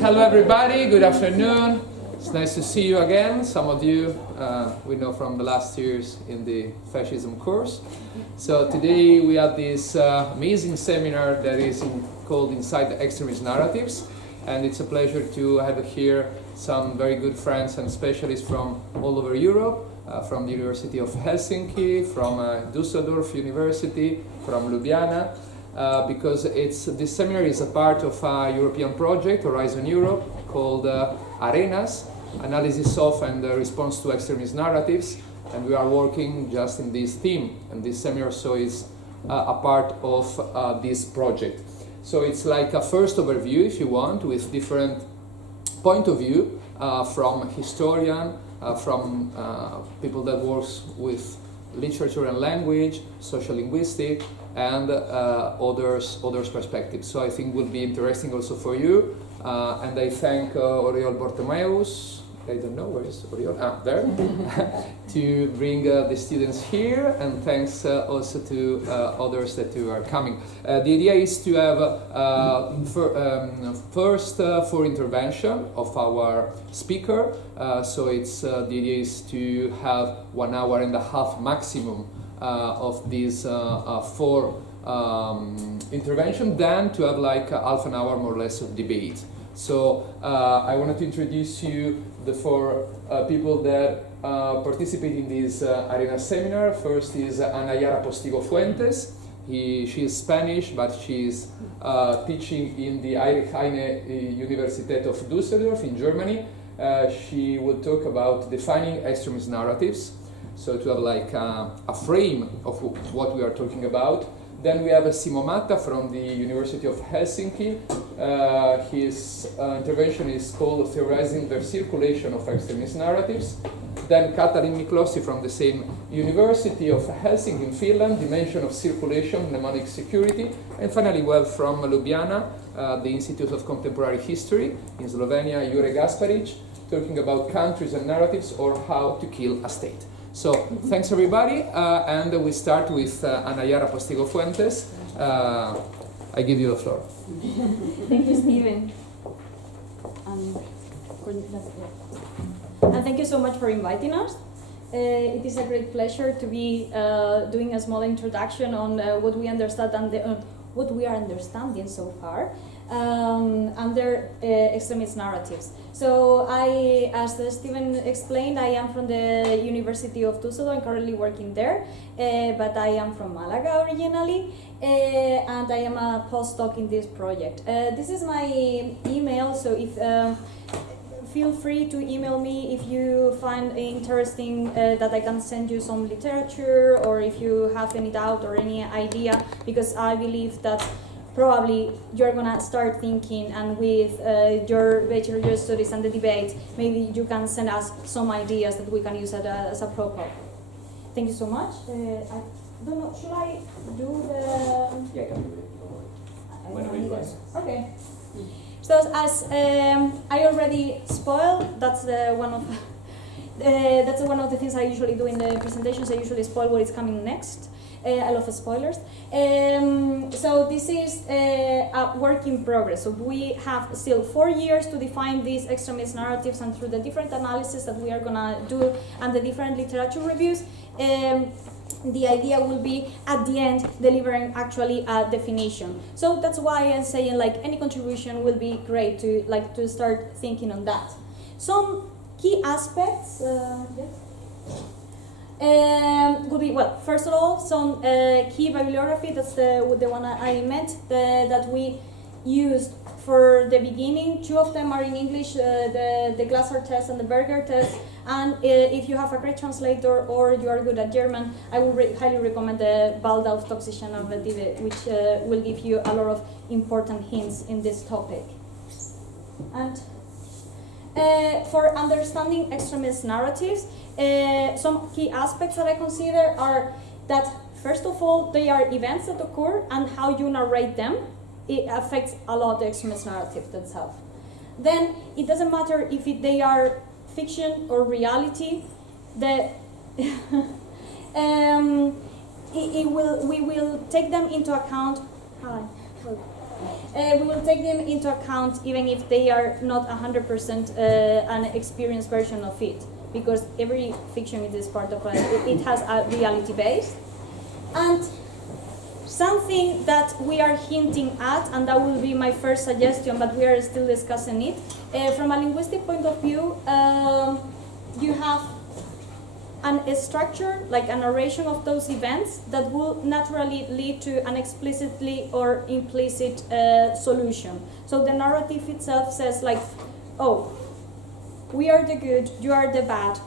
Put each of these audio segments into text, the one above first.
Hello everybody, good afternoon. It's nice to see you again. Some of you we know from the last years in the fascism course. So today we have this amazing seminar that is called Inside the Extremist Narratives. And it's a pleasure to have here some very good friends and specialists from all over Europe, from the University of Helsinki, from Düsseldorf University, from Ljubljana. Because this seminar is a part of a European project, Horizon Europe, called ARENAS, Analysis of and Response to Extremist Narratives, and we are working just in this theme, and this seminar so is a part of this project. So it's like a first overview, if you want, with different point of view from historian, from people that works with literature and language, social linguistic, and others perspectives. So I think will be interesting also for you. And I thank Oriol Bortomeus, I don't know, where is Oriol? There, to bring the students here, and thanks also to others that are coming. The idea is to have first for intervention of our speaker. So it's the idea is to have 1 hour and a half maximum of these four intervention, then to have like half an hour more or less of debate. So I wanted to introduce you the four people that participate in this ARENAS seminar. First is Ana Yara Postigo Fuentes. She is Spanish, but she is teaching in the Heinrich-Heine Universitat of Düsseldorf in Germany. She will talk about defining extremist narratives. So to have like a frame of what we are talking about. Then we have Simo Matta from the University of Helsinki. His intervention is called Theorizing the Circulation of Extremist Narratives. Then Katalin Miklosi from the same University of Helsinki in Finland, Dimension of Circulation, Mnemonic Security. And finally we have from Ljubljana, the Institute of Contemporary History in Slovenia, Jure Gasparic, talking about countries and narratives or how to kill a state. So, thanks everybody, and we start with Ana Yara Postigo Fuentes. I give you the floor. Thank you, Steven. And thank you so much for inviting us. It is a great pleasure to be doing a small introduction on what we understand and what we are understanding so far under extremist narratives. So as Steven explained, I am from the University of Düsseldorf. I'm currently working there, but I am from Malaga originally, and I am a postdoc in this project. This is my email, so if feel free to email me if you find interesting that I can send you some literature, or if you have any doubt or any idea, because I believe that probably you're gonna start thinking, and with your bachelor studies and the debate, maybe you can send us some ideas that we can use as a propos. Thank you so much. I don't know, should I do the... Yeah, I can do it. When we read. Okay. So as I already spoiled, that's one of the things I usually do in the presentations. I usually spoil what is coming next. I love spoilers. So this is a work in progress. So we have still 4 years to define these extremist narratives, and through the different analysis that we are gonna do and the different literature reviews, the idea will be at the end delivering actually a definition. So that's why I'm saying like any contribution will be great to start thinking on that. Some key aspects. Would be, well, first of all, some key bibliography. That's the one I meant that we used for the beginning. 2 of them are in English, the Glasser test and the Berger test. And if you have a great translator or you are good at German, I would highly recommend the Baldauf Toxische Narrative, which will give you a lot of important hints in this topic. And for understanding extremist narratives, some key aspects that I consider are that, first of all, they are events that occur, and how you narrate them, it affects a lot the extremist narrative themselves. Then, it doesn't matter if they are fiction or reality, we will take them into account. we will take them into account even if they are not 100% an experienced version of it, because every fiction is part of it has a reality base. And something that we are hinting at, and that will be my first suggestion, but we are still discussing it, from a linguistic point of view, you have a structure, like a narration of those events that will naturally lead to an explicitly or implicit solution. So the narrative itself says like, oh, we are the good, you are the bad.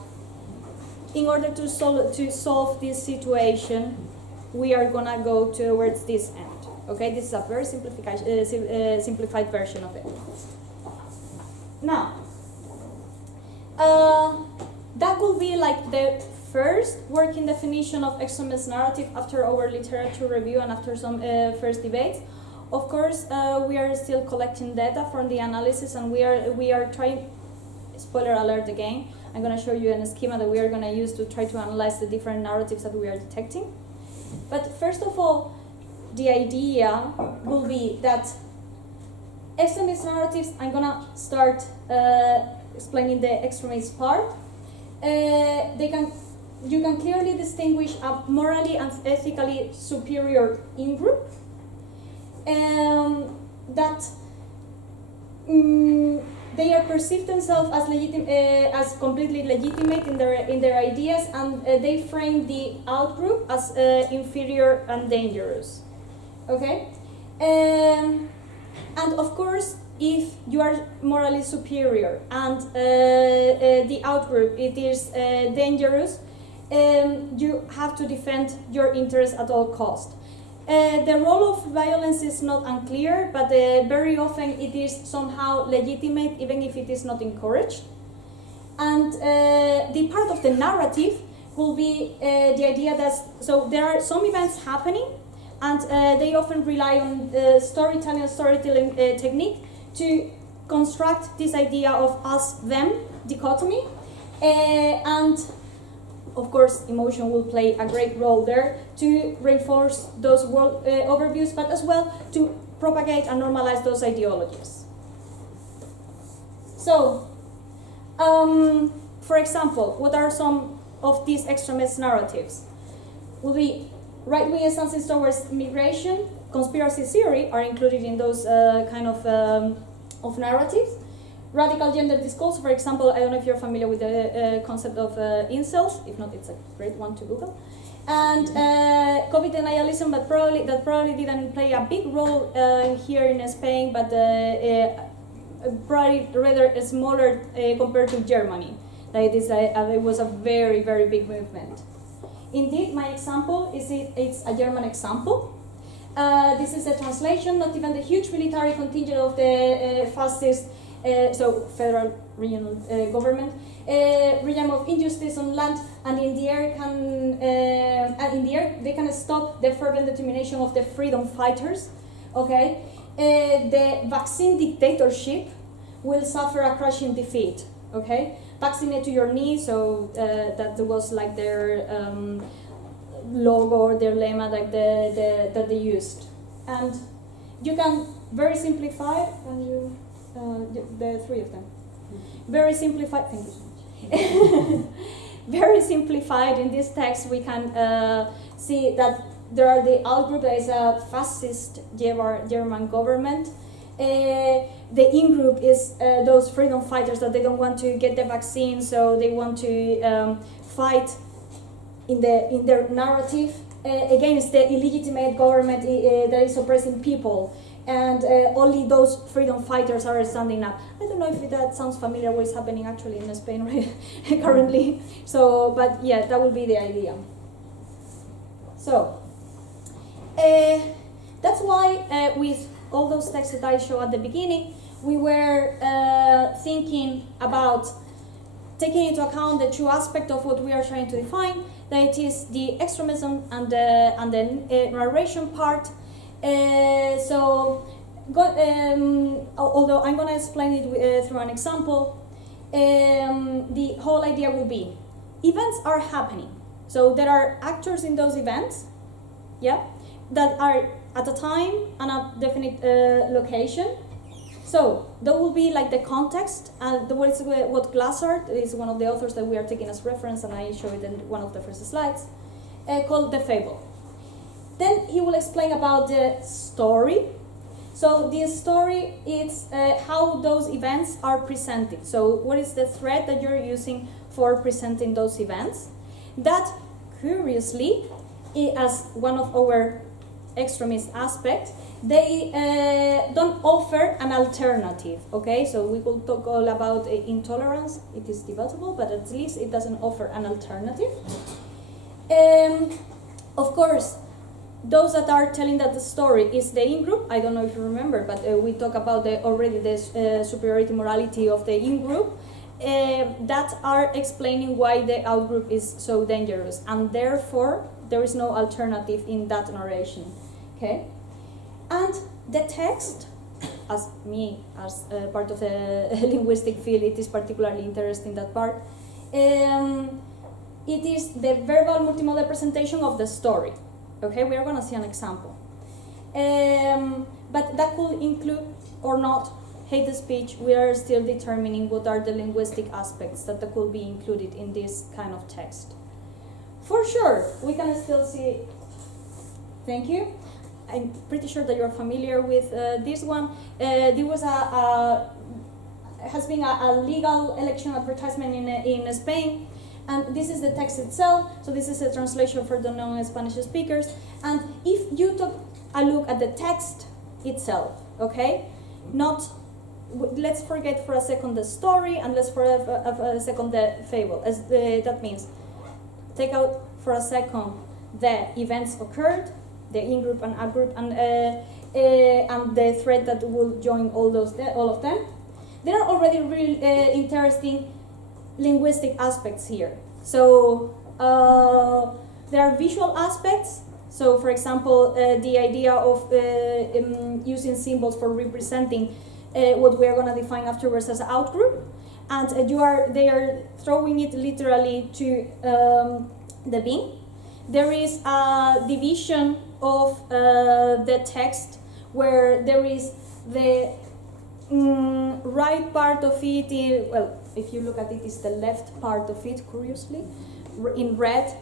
In order to solve this situation, we are gonna go towards this end. Okay, this is a very simplified version of it. Now, that will be like the first working definition of extremist narrative after our literature review and after some first debates. Of course, we are still collecting data from the analysis, and we are trying. Spoiler alert again. I'm going to show you a schema that we are going to use to try to analyze the different narratives that we are detecting. But first of all, the idea will be that extremist narratives. I'm going to start explaining the extremist part. You can clearly distinguish a morally and ethically superior in-group that they are perceived themselves as completely legitimate in their ideas, and they frame the out-group as inferior and dangerous. Okay, and of course, if you are morally superior and the out-group it is dangerous, you have to defend your interests at all costs. The role of violence is not unclear, but very often it is somehow legitimate, even if it is not encouraged. And the part of the narrative will be the idea that, so there are some events happening, and they often rely on storytelling technique to construct this idea of us-them dichotomy, and of course emotion will play a great role there to reinforce those world overviews, but as well to propagate and normalize those ideologies. So, for example, what are some of these extremist narratives? Will be right-wing stances towards migration, conspiracy theory are included in those kind of narratives. Radical gender discourse, for example, I don't know if you're familiar with the concept of incels. If not, it's a great one to Google. And COVID denialism, that probably didn't play a big role here in Spain, but probably rather smaller compared to Germany. Like it was a very, very big movement. Indeed, my example it's a German example. This is a translation, not even the huge military contingent of the fascist, so federal regional government, regime of injustice on land, and in the air they can stop the fervent determination of the freedom fighters. Okay, the vaccine dictatorship will suffer a crushing defeat. Okay, vaccinate to your knee. So that was like their logo or their lemma, like that they used, and you can very simplify. Can you? The three of them. Very simplified. Thank you so much. Very simplified in this text, we can see that there are the out-group that is a fascist German government. The in-group is those freedom fighters that they don't want to get the vaccine, so they want to fight in their narrative against the illegitimate government that is oppressing people. And only those freedom fighters are standing up. I don't know if that sounds familiar, what is happening actually in Spain right currently. So, but yeah, that would be the idea. So, that's why with all those texts that I showed at the beginning, we were thinking about taking into account the true aspect of what we are trying to define, that it is the extremism and the narration part. Although I'm going to explain it through an example, the whole idea will be events are happening. So there are actors in those events, yeah, that are at a time and a definite location. So that will be like the context, and what Glassard is one of the authors that we are taking as reference, and I show it in one of the first slides, called the fable. Then he will explain about the story. So the story is how those events are presented. So what is the thread that you're using for presenting those events? That, curiously, as one of our extremist aspects, they don't offer an alternative, okay? So we will talk all about intolerance. It is debatable, but at least it doesn't offer an alternative. Of course, those that are telling that the story is the in-group, I don't know if you remember, but we talked about already the superiority morality of the in-group, that are explaining why the out-group is so dangerous, and therefore there is no alternative in that narration, okay? And the text, as part of the linguistic field, it is particularly interesting, that part. It is the verbal multimodal presentation of the story. Okay, we are going to see an example. But that could include or not hate speech. We are still determining what are the linguistic aspects that could be included in this kind of text. For sure, we can still see. Thank you. I'm pretty sure that you're familiar with this one. There was has been a legal election advertisement in Spain, and this is the text itself. So this is a translation for the non-Spanish speakers. And if you took a look at the text itself, okay, let's forget for a second the story, and let's for a second the fable. That means take out for a second the events occurred, the in-group and out-group, and the thread that will join all of them. There are already really interesting linguistic aspects here. So there are visual aspects. So, for example, the idea of using symbols for representing what we are going to define afterwards as out-group, and they are throwing it literally to the bin. There is a division of the text where there is the right part of it, well, if you look at it, is the left part of it, curiously, in red,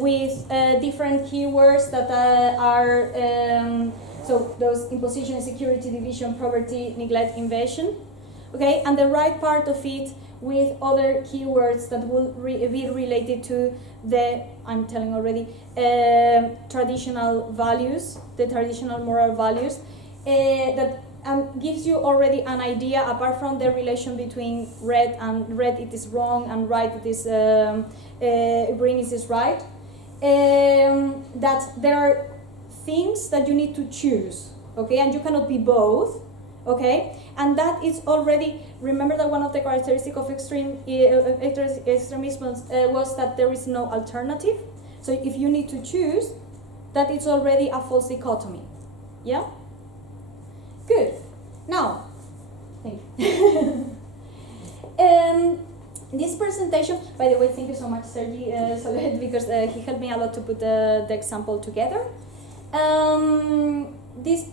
with different keywords that are, so those imposition, security, division, poverty, neglect, invasion, okay, and the right part of it with other keywords that will be related to the, I'm telling already, traditional values, the traditional moral values, that gives you already an idea, apart from the relation between red it is wrong, and right it is green is right, that there are things that you need to choose, okay, and you cannot be both, okay, and that is already, remember that one of the characteristics of extremism was that there is no alternative. So if you need to choose, that is already a false dichotomy, yeah? Good. Now, thank you. This presentation, by the way, thank you so much, Sergi, because he helped me a lot to put the example together. This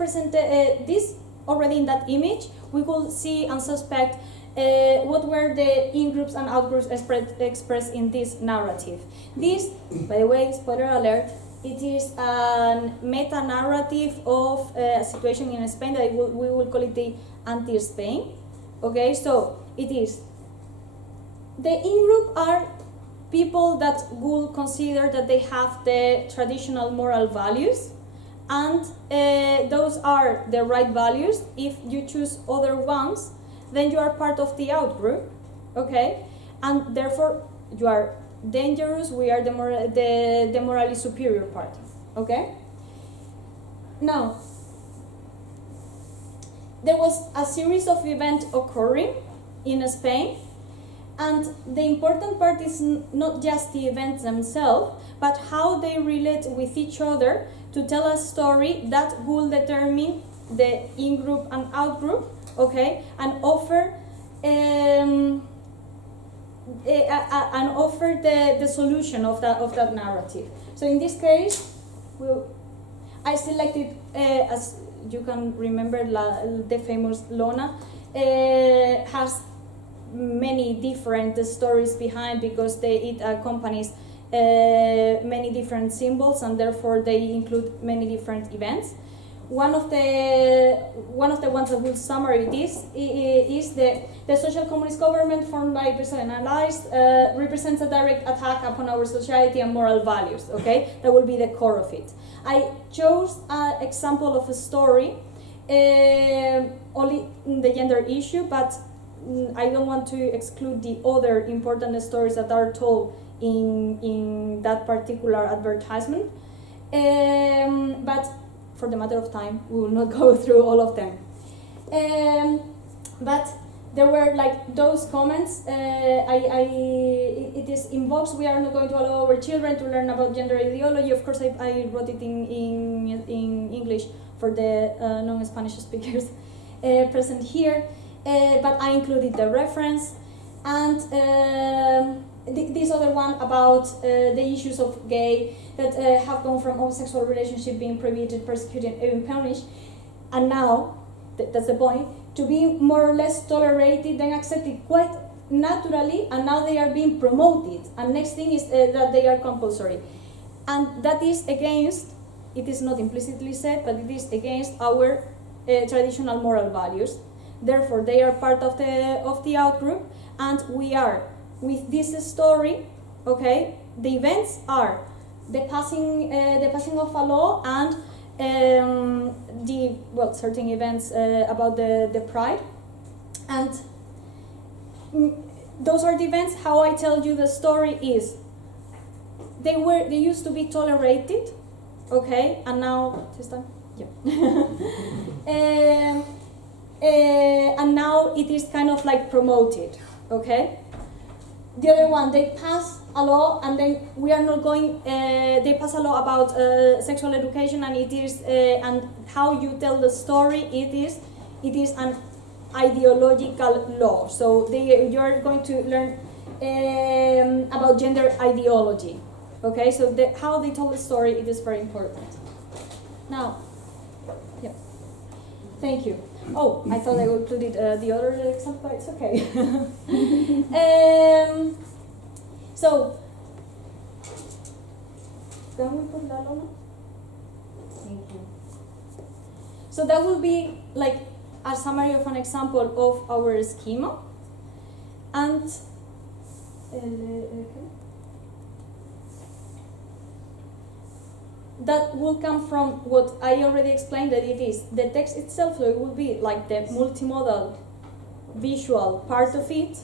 already in that image, we will see and suspect what were the in-groups and out-groups expressed in this narrative. This, by the way, spoiler alert, it is a meta-narrative of a situation in Spain that we will call it the anti-Spain. Okay, so it is, the in-group are people that will consider that they have the traditional moral values, and those are the right values. If you choose other ones, then you are part of the out-group, okay, and therefore you are dangerous. We are the morally superior party, okay? Now, there was a series of events occurring in Spain, and the important part is not just the events themselves, but how they relate with each other to tell a story that will determine the in-group and out-group, okay, and offer the solution of that narrative. So in this case, I selected, as you can remember, the famous Lona has many different stories behind, because it accompanies many different symbols, and therefore they include many different events. One of the ones that will summarize this is the social communist government formed by personalized represents a direct attack upon our society and moral values. Okay, that will be the core of it. I chose an example of a story, only in the gender issue, but I don't want to exclude the other important stories that are told in that particular advertisement. But for the matter of time, we will not go through all of them. But there were like those comments. It is in Vox, we are not going to allow our children to learn about gender ideology. Of course, I wrote it in English for the non-Spanish speakers present here. But I included the reference, and this other one about the issues of gay that have gone from homosexual relationship being prohibited, persecuted, even punished, and now, that's the point, to be more or less tolerated and accepted quite naturally, and now they are being promoted, and next thing is that they are compulsory. And that is against, it is not implicitly said, but it is against our traditional moral values. Therefore, they are part of the outgroup, and we are, with this story, okay, the events are the passing of a law and certain events about the pride, and those are the events. How I tell you the story is they used to be tolerated, okay, and now this time, yeah. And now it is kind of like promoted, okay? The other one, they pass a law, and then we are not going, they pass a law about sexual education, and it is, and how you tell the story, it is an ideological law. So you are going to learn about gender ideology, okay? So how they tell the story, it is very important. Now, yeah, thank you. Oh, I thought I included the other example, but it's okay. So, can we put that on? Thank you. So that will be like a summary of an example of our schema. And that will come from what I already explained, that it is the text itself, so it will be like the multimodal visual part of it.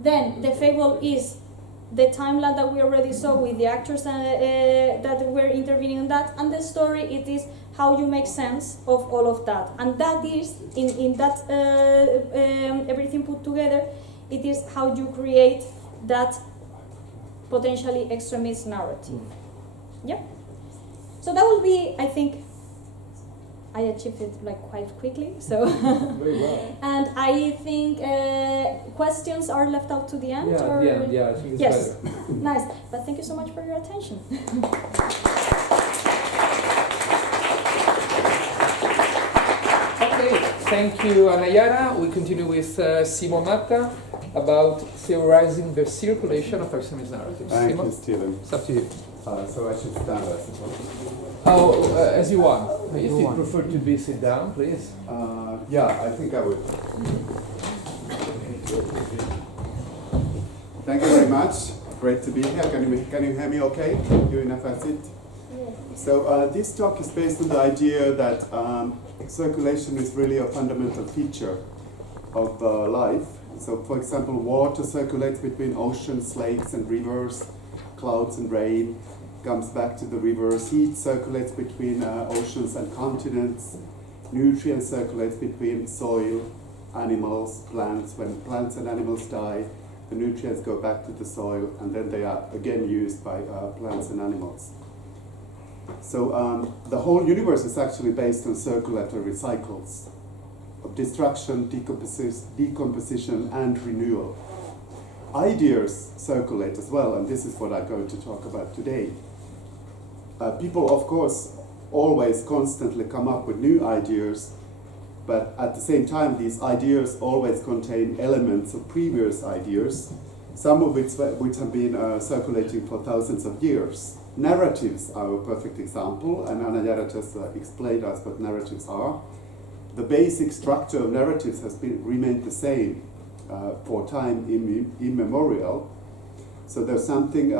Then the fable is the timeline that we already saw with the actors that were intervening in that, and the story, it is how you make sense of all of that. And that is, in that everything put together, it is how you create that potentially extremist narrative. Yeah. So that will be, I think, I achieved it like quite quickly. So, very well. And I think questions are left out to the end. Yeah, or? the end. Yeah, I think it's yes. better. Nice. But thank you so much for your attention. Okay, thank you, Anayara. We continue with Simon Matta about theorizing the circulation of extremist narratives. Thank Simon? you, Stephen. It's up to you. So I should stand, I suppose. Oh, as you want. If you prefer to be sit down, please. Yeah, I think I would. Thank you very much. Great to be here. Can you hear me okay? You enough at it? So this talk is based on the idea that circulation is really a fundamental feature of life. So for example, water circulates between oceans, lakes and rivers, clouds and rain, comes back to the rivers, heat circulates between oceans and continents, nutrients circulates between soil, animals, plants. When plants and animals die, the nutrients go back to the soil, and then they are again used by plants and animals. So the whole universe is actually based on circulatory cycles of destruction, decomposition and renewal. Ideas circulate as well, and this is what I'm going to talk about today. People, of course, always constantly come up with new ideas, but at the same time these ideas always contain elements of previous ideas, some of which have been circulating for thousands of years. Narratives are a perfect example, and Anna just explained us what narratives are. The basic structure of narratives has remained the same for time immemorial. So there's something,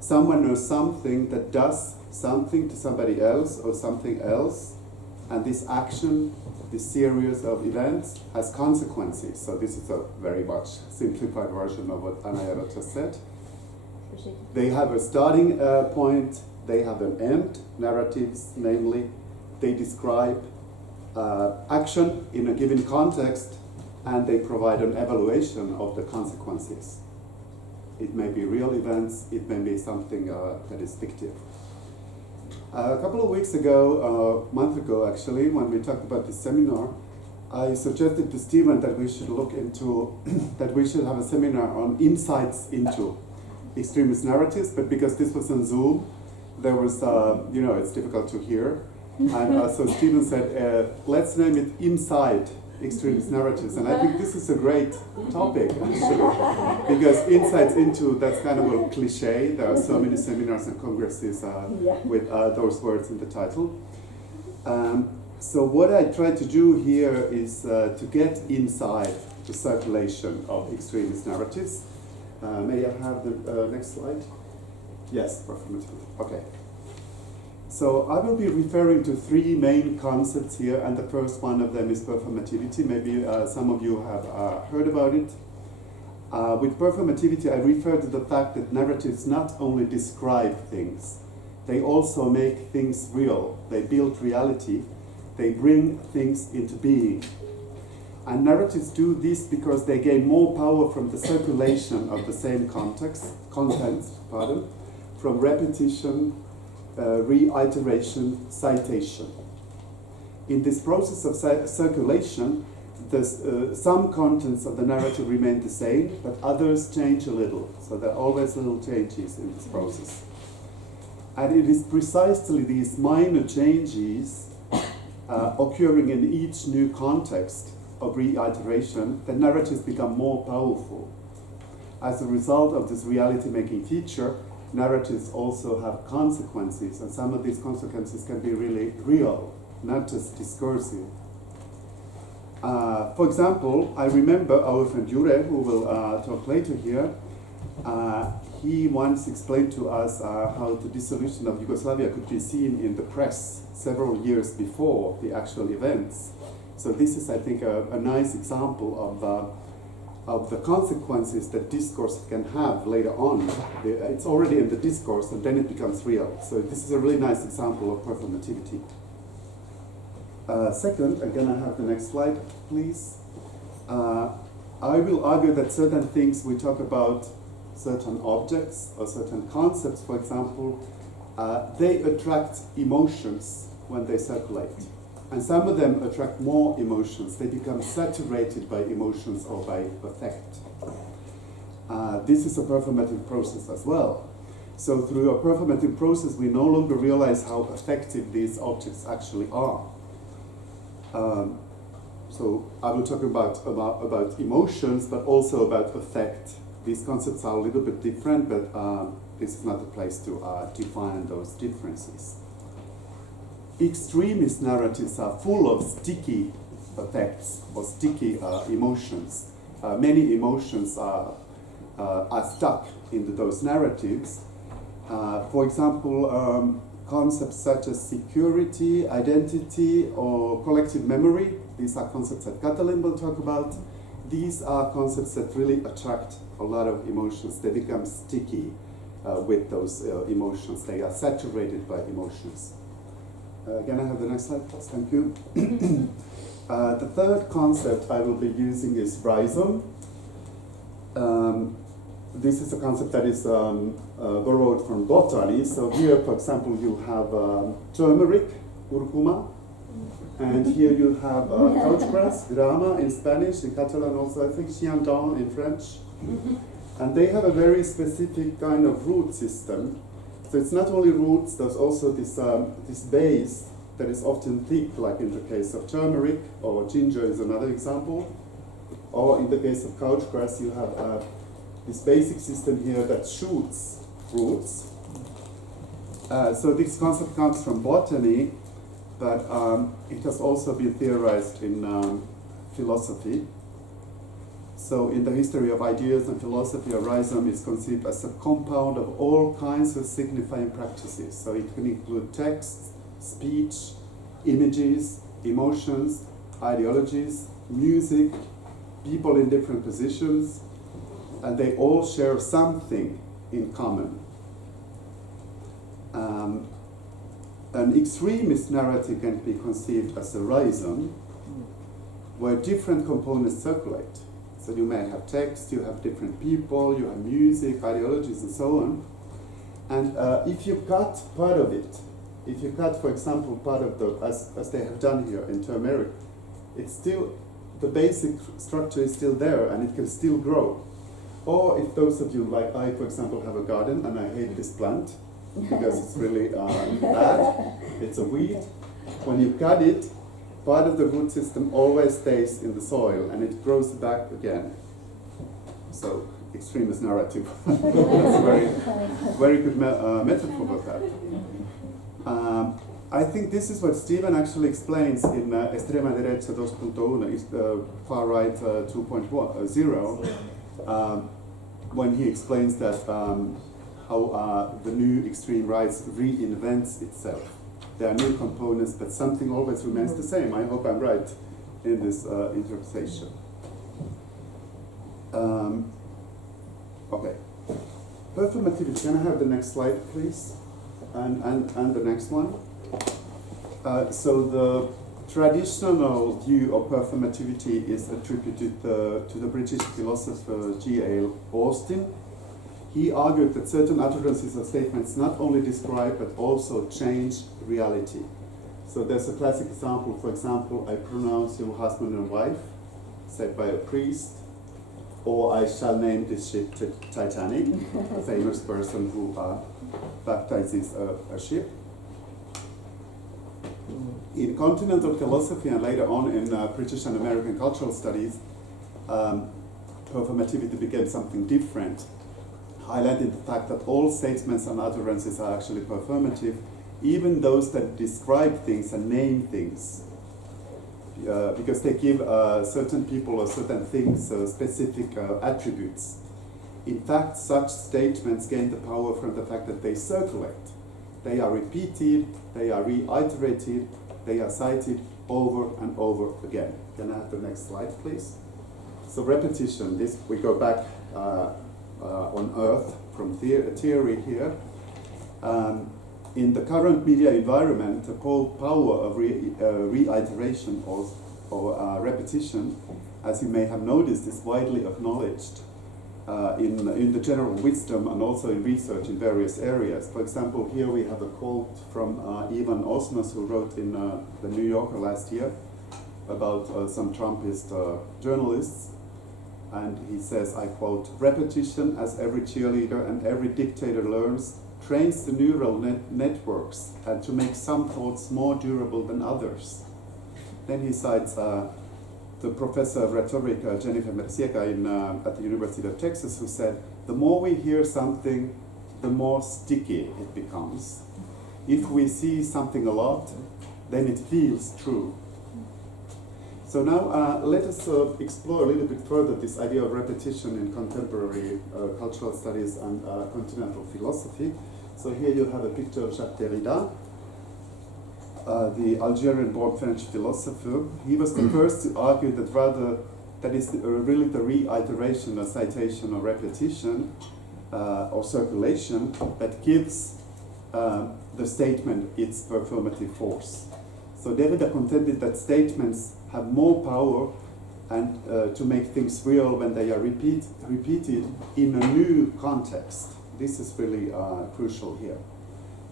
someone knows something that does something to somebody else or something else, and this action, this series of events, has consequences. So this is a very much simplified version of what Anna just said. They have a starting point, they have an end, narratives namely. They describe action in a given context, and they provide an evaluation of the consequences. It may be real events, it may be something that is fictive. A couple of weeks ago, a month ago actually, when we talked about this seminar, I suggested to Stephen that we should look into, that we should have a seminar on insights into extremist narratives, but because this was on Zoom, there was, it's difficult to hear. And so Stephen said, let's name it Inside Extremist Narratives. And I think this is a great topic, actually, because insights into, that's kind of a cliche. There are so many seminars and congresses with those words in the title. So what I try to do here is to get inside the circulation of extremist narratives. May I have the next slide? Yes, performative. Okay. So I will be referring to three main concepts here, and the first one of them is performativity. Maybe some of you have heard about it. With performativity, I refer to the fact that narratives not only describe things, they also make things real. They build reality. They bring things into being. And narratives do this because they gain more power from the circulation of the same contents, from repetition, reiteration, citation. In this process of circulation, some contents of the narrative remain the same, but others change a little. So there are always little changes in this process. And it is precisely these minor changes occurring in each new context of reiteration that narratives become more powerful. As a result of this reality-making feature, narratives also have consequences, and some of these consequences can be really real, not just discursive. For example, I remember our friend Jure, who will talk later here, he once explained to us how the dissolution of Yugoslavia could be seen in the press several years before the actual events. So this is, I think, a nice example of the consequences that discourse can have later on. It's already in the discourse, and then it becomes real. So this is a really nice example of performativity. Second, again, I have the next slide, please. I will argue that certain things we talk about, certain objects or certain concepts, for example, they attract emotions when they circulate. And some of them attract more emotions. They become saturated by emotions or by affect. This is a performative process as well. So through a performative process, we no longer realize how effective these objects actually are. So I will talk about emotions, but also about affect. These concepts are a little bit different, but this is not the place to define those differences. Extremist narratives are full of sticky affects or sticky emotions. Many emotions are stuck in those narratives. For example, concepts such as security, identity, or collective memory. These are concepts that Katalin will talk about. These are concepts that really attract a lot of emotions. They become sticky with those emotions. They are saturated by emotions. Can I have the next slide, please? Thank you. The third concept I will be using is rhizome. This is a concept that is borrowed from botany. So here, for example, you have turmeric, curcuma, and here you have couchgrass, grama in Spanish, in Catalan also, I think chiandon in French. And they have a very specific kind of root system. So it's not only roots, there's also this base that is often thick, like in the case of turmeric, or ginger is another example. Or in the case of couchgrass, you have this basic system here that shoots roots. So this concept comes from botany, but it has also been theorized in philosophy. So in the history of ideas and philosophy, a rhizome is conceived as a compound of all kinds of signifying practices. So it can include text, speech, images, emotions, ideologies, music, people in different positions, and they all share something in common. An extremist narrative can be conceived as a rhizome where different components circulate. So you may have text, you have different people, you have music, ideologies, and so on. And if you cut part of it, if you cut, for example, part of the, as they have done here in turmeric, it's still, the basic structure is still there and it can still grow. Or if those of you, like I, for example, have a garden and I hate this plant because it's really bad, it's a weed. When you cut it, part of the root system always stays in the soil and it grows back again. So, extremist narrative. That's a very good metaphor of that. I think this is what Stephen actually explains in Extrema Derecha 2.1, is the far right 2.0, when he explains that how the new extreme right reinvents itself. There are new components, but something always remains the same. I hope I'm right in this interpretation. Okay. Performativity. Can I have the next slide, please? And the next one. So the traditional view of performativity is attributed to the British philosopher G.L. Austin. He argued that certain utterances or statements not only describe but also change reality. So there's a classic example, for example, I pronounce you husband and wife, said by a priest, or I shall name this ship Titanic, a famous person who baptizes a ship. In continental philosophy and later on in British and American cultural studies, performativity became something different, highlighting the fact that all statements and utterances are actually performative, even those that describe things and name things, because they give certain people or certain things specific attributes. In fact, such statements gain the power from the fact that they circulate. They are repeated, they are reiterated, they are cited over and over again. Can I have the next slide, please? So repetition, this we go back on Earth from theory here. In the current media environment, the power of reiteration or repetition, as you may have noticed, is widely acknowledged in the general wisdom and also in research in various areas. For example, here we have a quote from Ivan Osnos, who wrote in the New Yorker last year about some Trumpist journalists. And he says, I quote, "Repetition, as every cheerleader and every dictator learns, trains the neural networks and to make some thoughts more durable than others." Then he cites the professor of rhetoric, Jennifer Merciega at the University of Texas, who said, the more we hear something, the more sticky it becomes. If we see something a lot, then it feels true. So now let us explore a little bit further this idea of repetition in contemporary cultural studies and continental philosophy. So here you have a picture of Jacques Derrida, the Algerian-born French philosopher. He was the first to argue that that is really the reiteration or citation or repetition or circulation that gives the statement its performative force. So Derrida contended that statements have more power and to make things real when they are repeated in a new context. This is really crucial here.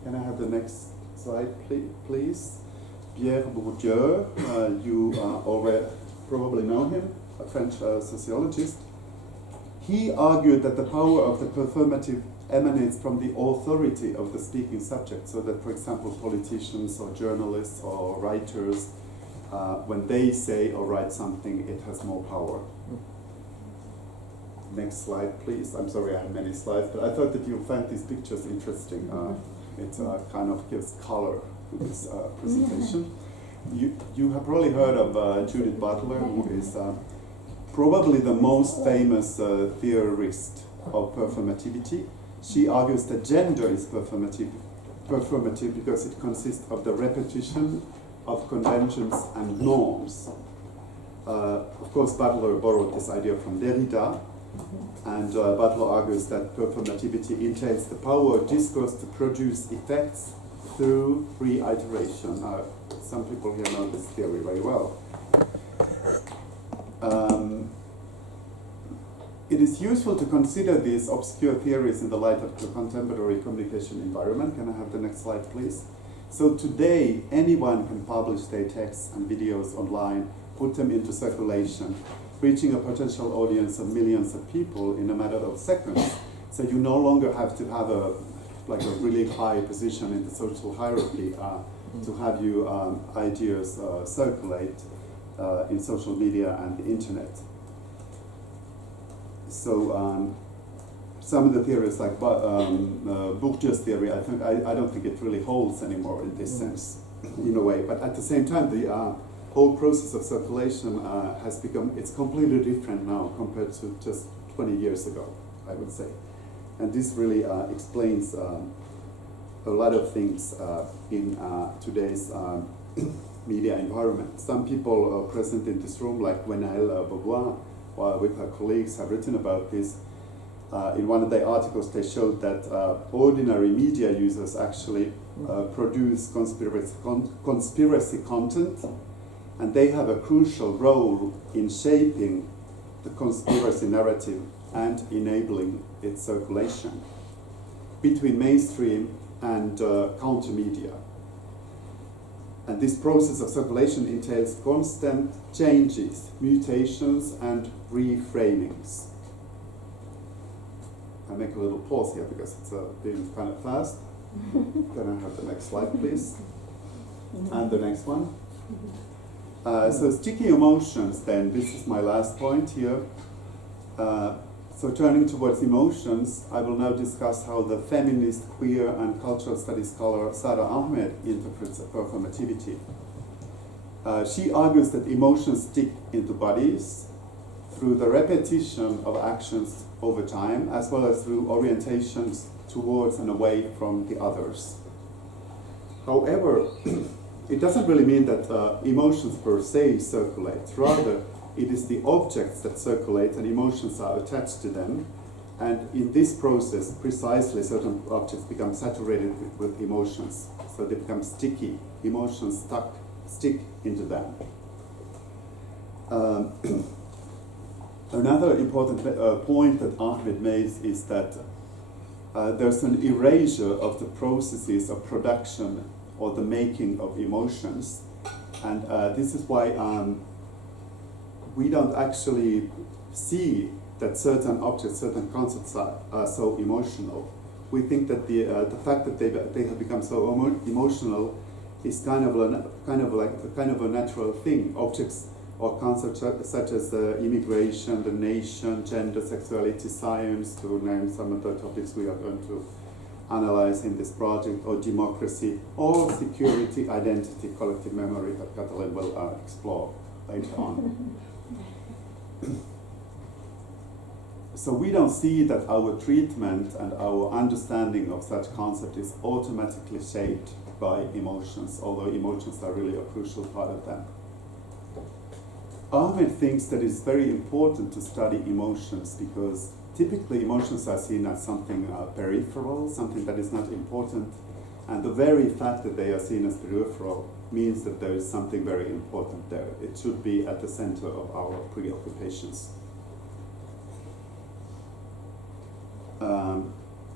Can I have the next slide, please? Pierre Bourdieu, you already probably know him, a French sociologist. He argued that the power of the performative emanates from the authority of the speaking subject, so that, for example, politicians or journalists or writers, when they say or write something, it has more power. Next slide, please. I'm sorry I have many slides, but I thought that you'll find these pictures interesting. It kind of gives color to this presentation. You have probably heard of Judith Butler, who is probably the most famous theorist of performativity. She argues that gender is performative because it consists of the repetition of conventions and norms. Of course, Butler borrowed this idea from Derrida, and Butler argues that performativity entails the power of discourse to produce effects through reiteration. Some people here know this theory very well. It is useful to consider these obscure theories in the light of the contemporary communication environment. Can I have the next slide, please? So today, anyone can publish their texts and videos online, put them into circulation, reaching a potential audience of millions of people in a matter of seconds. So you no longer have to have a really high position in the social hierarchy to have your ideas circulate in social media and the internet. So some of the theories, like Bourdieu's theory, I don't think it really holds anymore in this sense, in a way. But at the same time, the whole process of circulation it's completely different now compared to just 20 years ago, I would say. And this really explains a lot of things in today's media environment. Some people present in this room, like Gwenaëlle Beauvoir, with her colleagues, have written about this. In one of their articles, they showed that ordinary media users actually produce conspiracy content, and they have a crucial role in shaping the conspiracy narrative and enabling its circulation between mainstream and counter media. And this process of circulation entails constant changes, mutations, and reframings. I make a little pause here because it's being kind of fast. Can I have the next slide, please? And the next one. So sticky emotions, then, this is my last point here. So turning towards emotions, I will now discuss how the feminist, queer, and cultural studies scholar Sara Ahmed interprets performativity. She argues that emotions stick into bodies through the repetition of actions over time, as well as through orientations towards and away from the others. However, it doesn't really mean that emotions per se circulate. Rather, it is the objects that circulate and emotions are attached to them. And in this process, precisely, certain objects become saturated with emotions. So they become sticky. Emotions stick into them. Another important point that Ahmed makes is that there's an erasure of the processes of production or the making of emotions. And this is why we don't actually see that certain objects, certain concepts are so emotional. We think that the fact that they have become so emotional is kind of a natural thing. Objects or concepts such as immigration, the nation, gender, sexuality, science, to name some of the topics we are going to analyze in this project, or democracy, or security, identity, collective memory, that Katalin will explore later on. So we don't see that our treatment and our understanding of such concept is automatically shaped by emotions, although emotions are really a crucial part of them. Ahmed thinks that it's very important to study emotions because typically emotions are seen as something peripheral, something that is not important, and the very fact that they are seen as peripheral means that there is something very important there. It should be at the center of our preoccupations.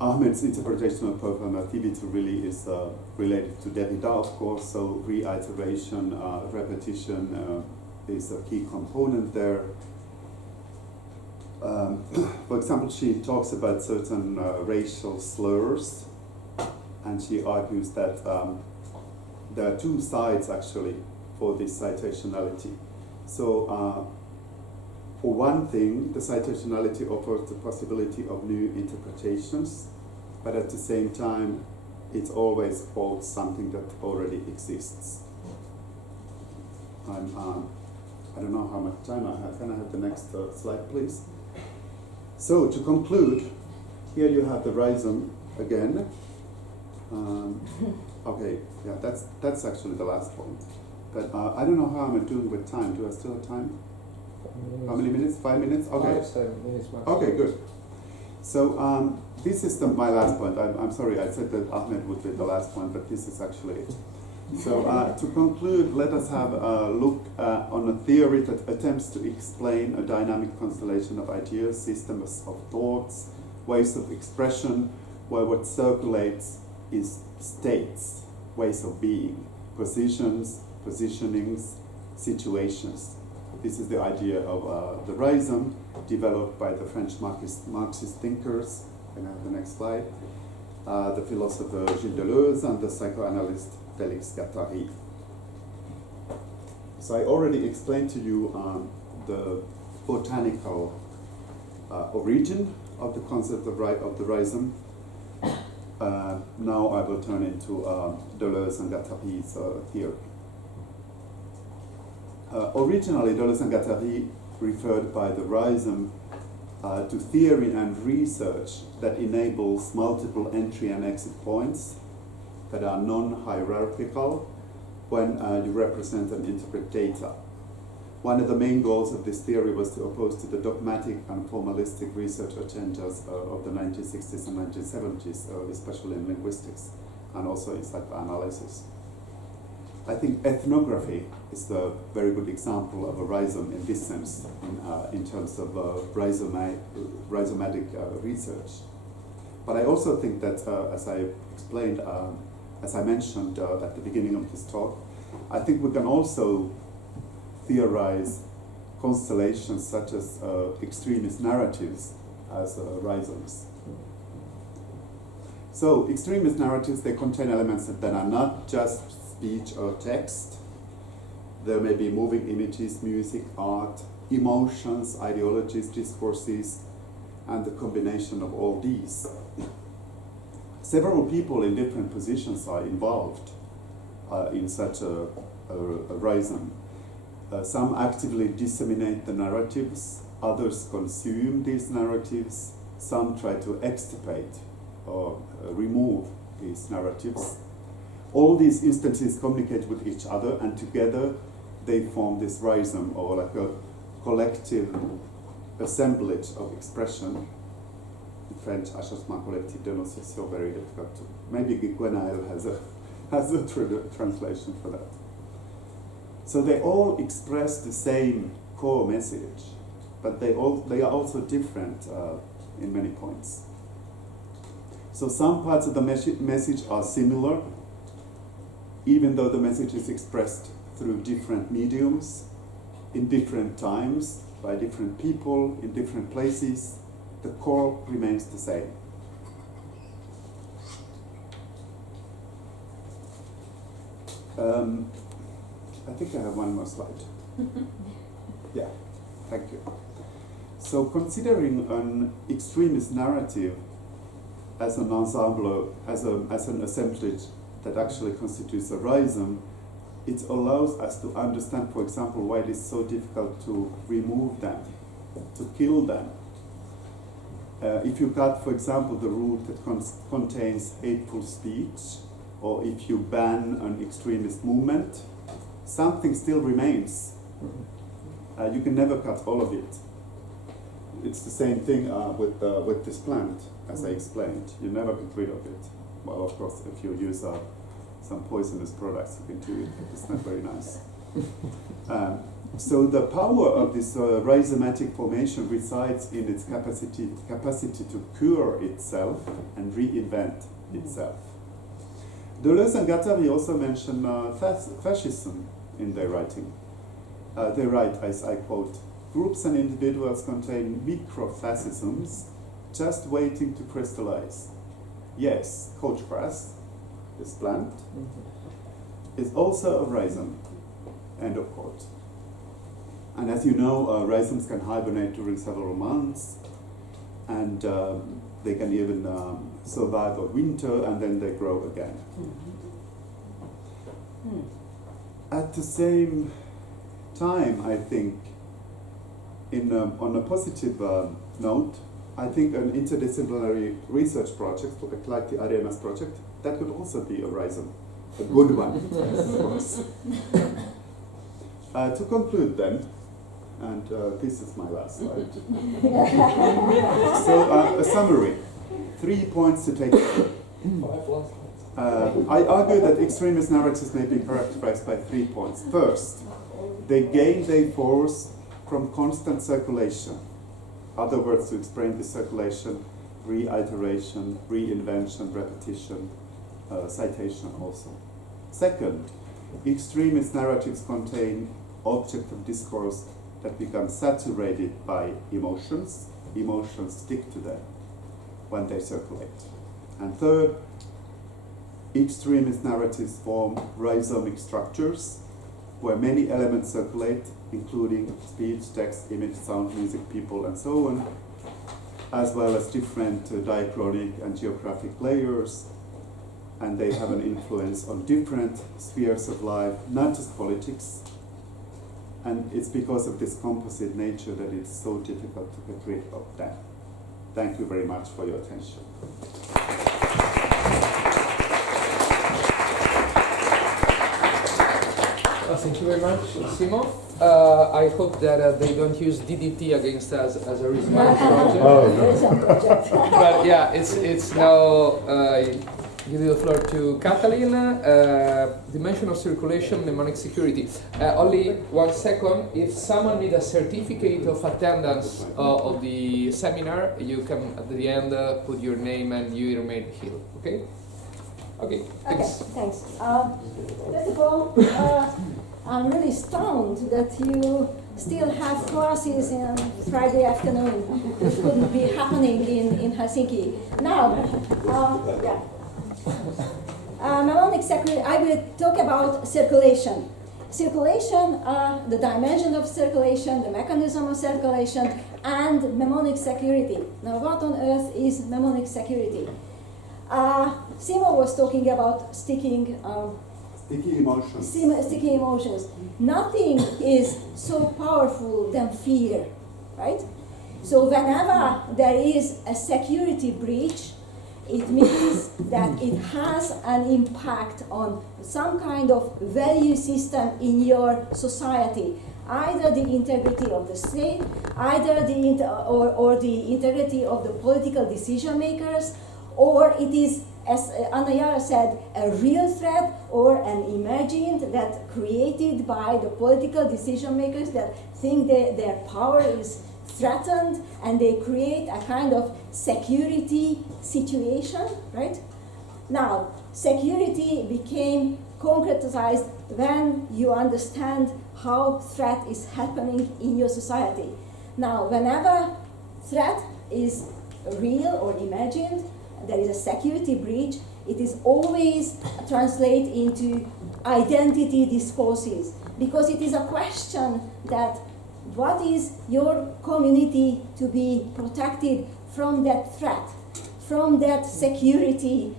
Ahmed's interpretation of performativity really is related to Derrida, of course, so reiteration, repetition is a key component there. For example, she talks about certain racial slurs, and she argues that there are two sides actually for this citationality. So for one thing, the citationality offers the possibility of new interpretations, but at the same time, it always quotes something that already exists. I don't know how much time I have. Can I have the next slide, please? So to conclude, here you have the rhizome again. Okay, yeah, that's actually the last point. But I don't know how I'm doing with time. Do I still have time? How many minutes? 5 minutes? Okay. 5-7 minutes maximum. Okay, good. So this is my last point. I'm sorry, I said that Ahmed would be the last point, but this is actually it. So to conclude, let us have a look on a theory that attempts to explain a dynamic constellation of ideas, systems of thoughts, ways of expression, where what circulates is states, ways of being, positions, positionings, situations. This is the idea of the rhizome developed by the French Marxist thinkers. Can I have the next slide? The philosopher Gilles Deleuze and the psychoanalyst Félix Guattari. So I already explained to you the botanical origin of the concept of the rhizome. Now I will turn into Deleuze and Guattari's theory. Originally, Deleuze and Guattari referred by the rhizome to theory and research that enables multiple entry and exit points that are non-hierarchical when you represent and interpret data. One of the main goals of this theory was to oppose to the dogmatic and formalistic research agendas of the 1960s and 1970s, especially in linguistics and also in psychoanalysis. I think ethnography is a very good example of a rhizome in this sense, in terms of rhizomatic research. But I also think that, as I explained, as I mentioned at the beginning of this talk, I think we can also theorize constellations such as extremist narratives as rhizomes. So extremist narratives, they contain elements that are not just speech or text. There may be moving images, music, art, emotions, ideologies, discourses, and the combination of all these. Several people in different positions are involved in such a rhizome. Some actively disseminate the narratives, others consume these narratives, some try to extirpate or remove these narratives. All these instances communicate with each other, and together they form this rhizome, or like a collective assemblage of expression. In French, agencement collectif d'énonciation, very difficult to. Maybe Gwenaël has a translation for that. So they all express the same core message, but they are also different in many points. So some parts of the message are similar, even though the message is expressed through different mediums, in different times, by different people, in different places, the core remains the same. I think I have one more slide. Yeah, thank you. So considering an extremist narrative as an ensemble, as an assemblage that actually constitutes a rhizome, it allows us to understand, for example, why it is so difficult to remove them, to kill them. If you cut, for example, the root that contains hateful speech, or if you ban an extremist movement, something still remains. You can never cut all of it. It's the same thing with this plant, as I explained. You never get rid of it. Well, of course, if you use some poisonous products, you can do it, but it's not very nice. So the power of this rhizomatic formation resides in its capacity to cure itself and reinvent itself. Deleuze and Guattari also mention fascism in their writing. They write, as I quote, Groups and individuals contain microfascisms just waiting to crystallize. Yes, coach grass, this plant, is also a rhizome. End of quote. And as you know, rhizomes can hibernate during several months, and they can even survive a winter, and then they grow again. At the same time, I think, on a positive note, I think an interdisciplinary research project, like the ARENAS project, that could also be a rhizome, a good one, of course. To conclude then, and this is my last slide. So a summary, 3 points to take away. I argue that extremist narratives may be characterized by 3 points. First, they gain their force from constant circulation. Other words to explain this circulation: reiteration, reinvention, repetition, citation also. Second, extremist narratives contain objects of discourse that become saturated by emotions. Emotions stick to them when they circulate. And third, extremist narratives form rhizomic structures where many elements circulate, including speech, text, image, sound, music, people, and so on, as well as different diachronic and geographic layers, and they have an influence on different spheres of life, not just politics. And it's because of this composite nature that it's so difficult to get rid of them. Thank you very much for your attention. Thank you very much, Simo. I hope that they don't use DDT against us as a response project. Oh, no. But yeah, it's now give the floor to Katalin. Dimension of circulation, mnemonic security. Only 1 second. If someone needs a certificate of attendance of the seminar, you can at the end put your name and your email here. Okay. Okay. Thanks. Okay, thanks. First of all, I'm really stunned that you still have classes on Friday afternoon. It couldn't be happening in Helsinki. Now, mnemonic security, I will talk about circulation. Circulation, the dimension of circulation, the mechanism of circulation, and mnemonic security. Now, what on earth is mnemonic security? Simo was talking about sticky emotions. Nothing is so powerful than fear, right? So whenever there is a security breach, it means that it has an impact on some kind of value system in your society. Either the integrity of the state, either the integrity of the political decision makers, or it is, as Anna Yara said, a real threat or an imagined that created by the political decision makers that think their power is threatened, and they create a kind of security situation, right? Now, security became concretized when you understand how threat is happening in your society. Now, whenever threat is real or imagined, there is a security breach, it is always translated into identity discourses, because it is a question that what is your community to be protected from that threat, from that security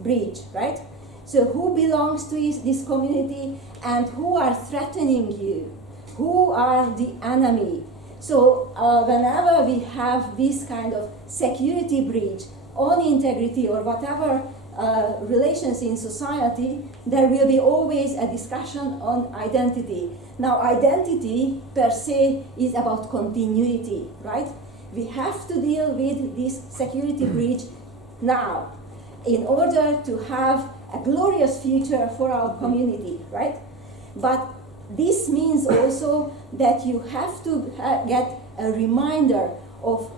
breach, right? So who belongs to this community and who are threatening you? Who are the enemy? So whenever we have this kind of security breach on integrity or whatever relations in society, there will be always a discussion on identity. Now, identity per se is about continuity, right? We have to deal with this security breach now in order to have a glorious future for our community, right? But this means also that you have to get a reminder of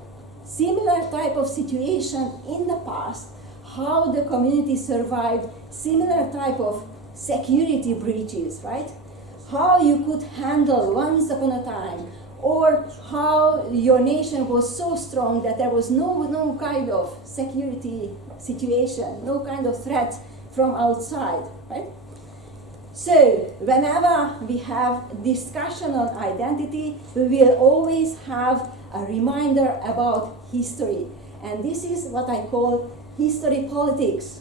similar type of situation in the past, how the community survived similar type of security breaches, right? How you could handle once upon a time or how your nation was so strong that there was no kind of security situation, no kind of threat from outside, right? So whenever we have discussion on identity, we will always have a reminder about history. And this is what I call history politics.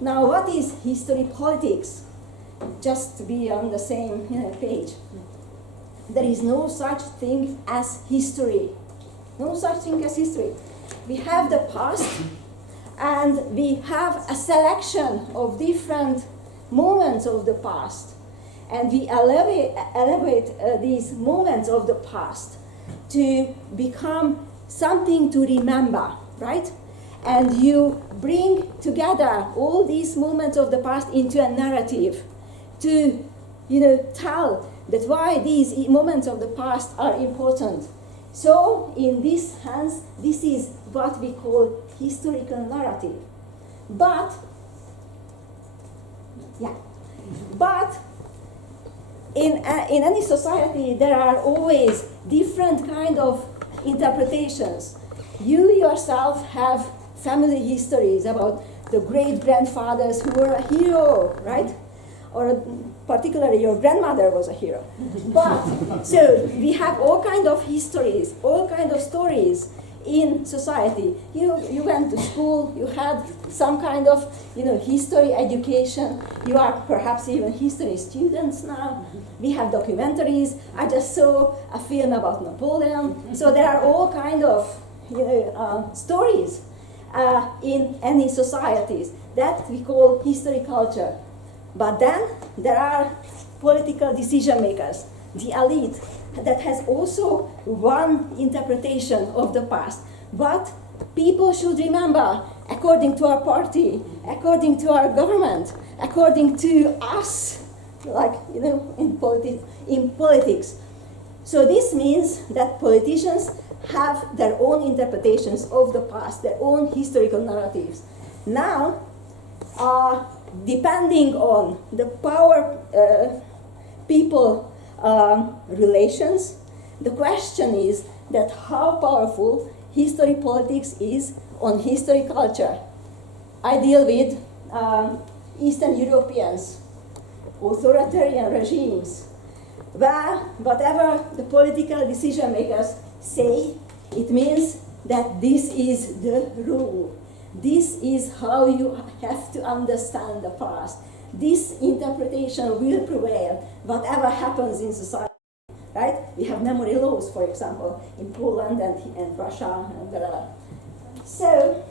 Now, what is history politics? Just to be on the same page. There is no such thing as history. No such thing as history. We have the past, and we have a selection of different moments of the past. And we elevate these moments of the past to become something to remember, right? And you bring together all these moments of the past into a narrative to, tell that why these moments of the past are important. So, in this sense, this is what we call historical narrative. But in any society, there are always different kind of interpretations. You yourself have family histories about the great-grandfathers who were a hero, right? Or particularly your grandmother was a hero. But, so we have all kind of histories, all kind of stories in society. You went to school, you had some kind of, history education. You are perhaps even history students now. We have documentaries. I just saw a film about Napoleon. So there are all kind of, stories in any societies that we call history culture. But then there are political decision makers, the elite, that has also one interpretation of the past. But people should remember, according to our party, according to our government, according to us, like, in politics. So this means that politicians have their own interpretations of the past, their own historical narratives. Now, depending on the power people relations, the question is that how powerful history politics is on history culture. I deal with Eastern Europeans, authoritarian regimes, where whatever the political decision makers say, it means that this is the rule. This is how you have to understand the past. This interpretation will prevail, whatever happens in society, right? We have memory laws, for example, in Poland and Russia and wherever. So,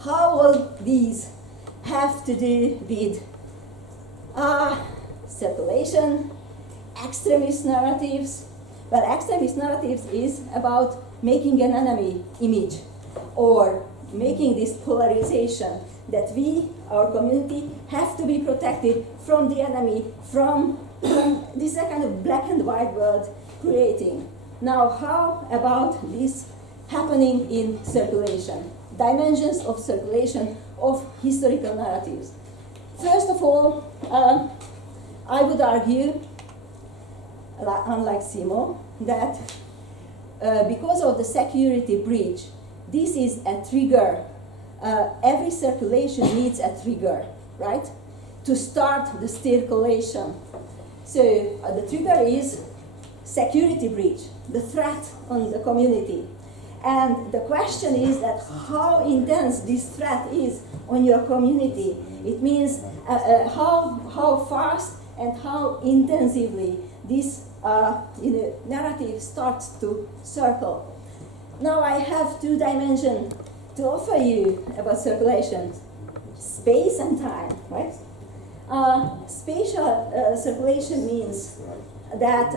how all these have to do with circulation, extremist narratives? Well, extremist narratives is about making an enemy image, or making this polarization that we, our community, have to be protected from the enemy, from this kind of black and white world creating. Now, how about this happening in circulation? Dimensions of circulation of historical narratives. First of all, I would argue, unlike Simo, that because of the security breach, this is a trigger. Every circulation needs a trigger, right? To start the circulation. So the trigger is security breach, the threat on the community. And the question is that how intense this threat is on your community. It means how fast and how intensively this narrative starts to circle. Now I have two dimensions to offer you about circulation: space and time, right? Spatial circulation means that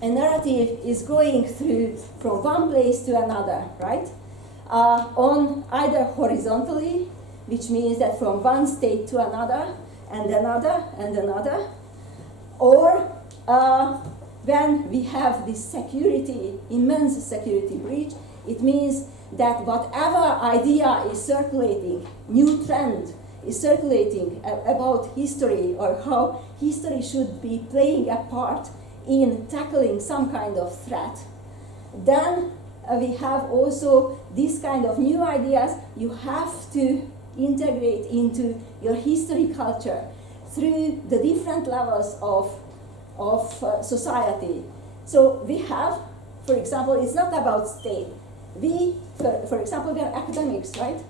a narrative is going through from one place to another, right? On either horizontally, which means that from one state to another, and another, and another, or when we have this security, immense security breach, it means that whatever idea is circulating, new trend is circulating about history, or how history should be playing a part in tackling some kind of threat, then we have also this kind of new ideas you have to integrate into your history culture through the different levels of society. So we have, for example, it's not about state. We, for example, we are academics, right?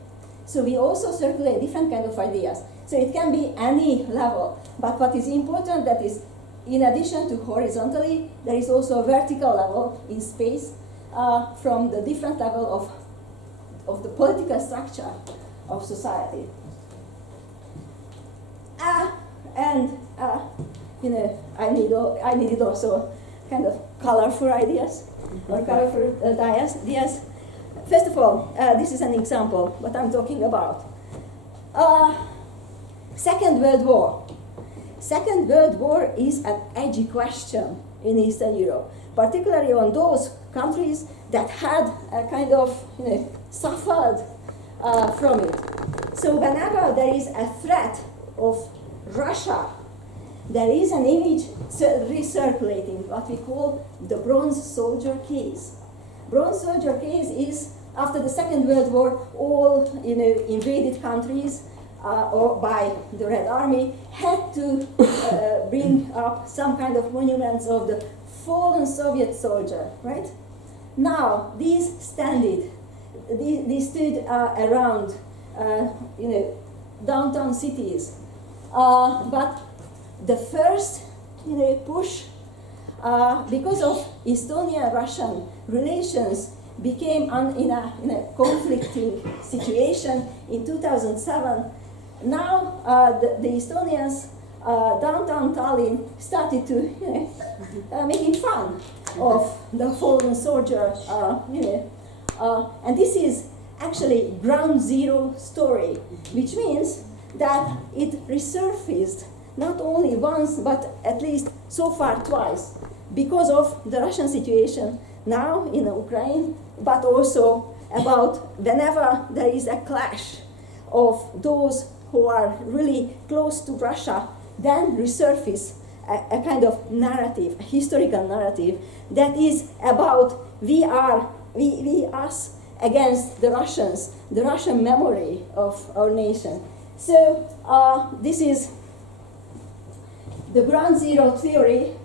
So we also circulate different kind of ideas. So it can be any level, but what is important that is, in addition to horizontally, there is also a vertical level in space from the different level of the political structure of society. I needed also kind of colorful ideas or colorful ideas. First of all, this is an example what I'm talking about. Second World War. Second World War is an edgy question in Eastern Europe, particularly on those countries that had a kind of suffered from it. So whenever there is a threat of Russia, there is an image recirculating, what we call the Bronze Soldier case. Bronze Soldier case is, after the Second World War, all invaded countries or by the Red Army had to bring up some kind of monuments of the fallen Soviet soldier, right? Now, these stood around, downtown cities. But the first, push, because of Estonian-Russian relations, became in a conflicting situation in 2007. Now the Estonians, downtown Tallinn, started to making fun of the fallen soldier, and this is actually ground zero story, which means that it resurfaced not only once but at least so far twice because of the Russian situation now in Ukraine, but also about whenever there is a clash of those who are really close to Russia, then resurface a kind of narrative, a historical narrative that is about we us against the Russians, the Russian memory of our nation. So this is the ground zero theory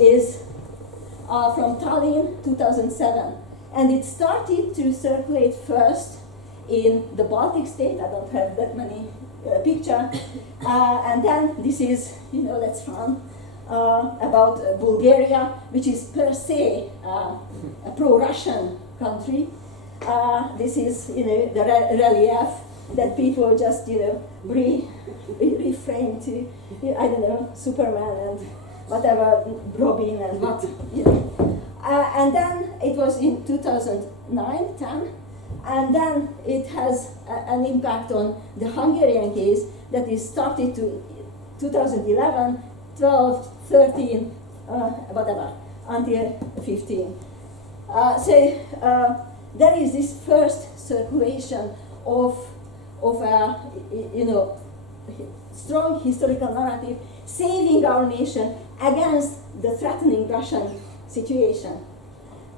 is from Tallinn 2007, and it started to circulate first in the Baltic state. I don't have that many picture, and then this is that's fun about Bulgaria, which is per se a pro-Russian country. This is the relief that people just reframe to Superman and whatever, Robin and what and then it was in 2009-10, and then it has an impact on the Hungarian case that is started to 2011, 12, 13, whatever, until 15. So there is this first circulation of a strong historical narrative saving our nation against the threatening Russian situation.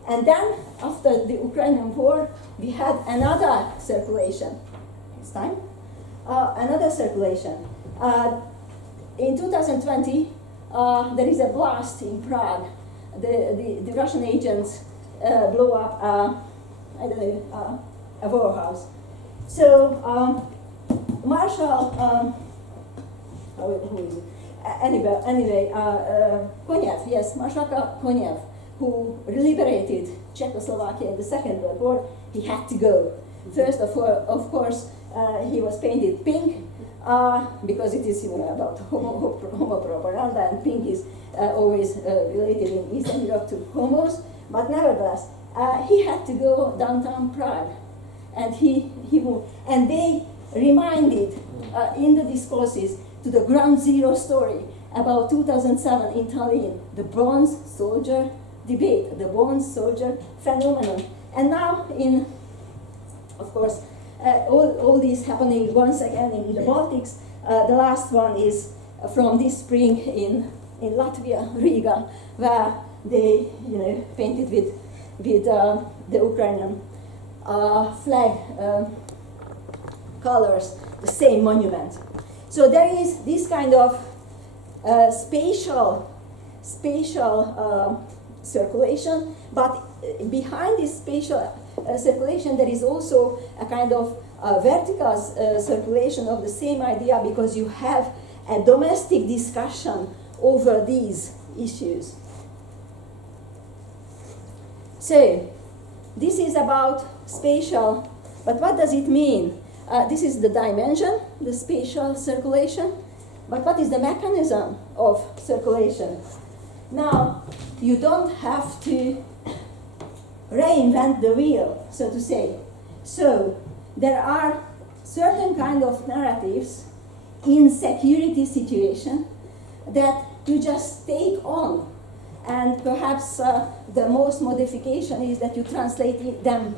And then after the Ukrainian war, we had another circulation. This time, another circulation. In 2020, there is a blast in Prague. The Russian agents blow up a warehouse. So Marshal, who is it? Anyway, Konev, yes, Marshal Konev, who liberated Czechoslovakia in the Second World War, he had to go. First of course, he was painted pink because it is about homo propaganda, and pink is always related in Eastern Europe to homos. But nevertheless, he had to go downtown Prague, and he moved. And they reminded in the discourses to the ground zero story about 2007 in Tallinn, the Bronze Soldier debate, the Bronze Soldier phenomenon. And now of course, all these happening once again in the Baltics. The last one is from this spring in in Latvia, Riga, where they painted with the Ukrainian flag colors the same monument. So there is this kind of spatial circulation, but behind this spatial circulation there is also a kind of vertical circulation of the same idea, because you have a domestic discussion over these issues. So this is about spatial, but what does it mean? This is the dimension, the spatial circulation, but what is the mechanism of circulation? Now, you don't have to reinvent the wheel, so to say. So there are certain kind of narratives in security situation that you just take on, and perhaps the most modification is that you translate them,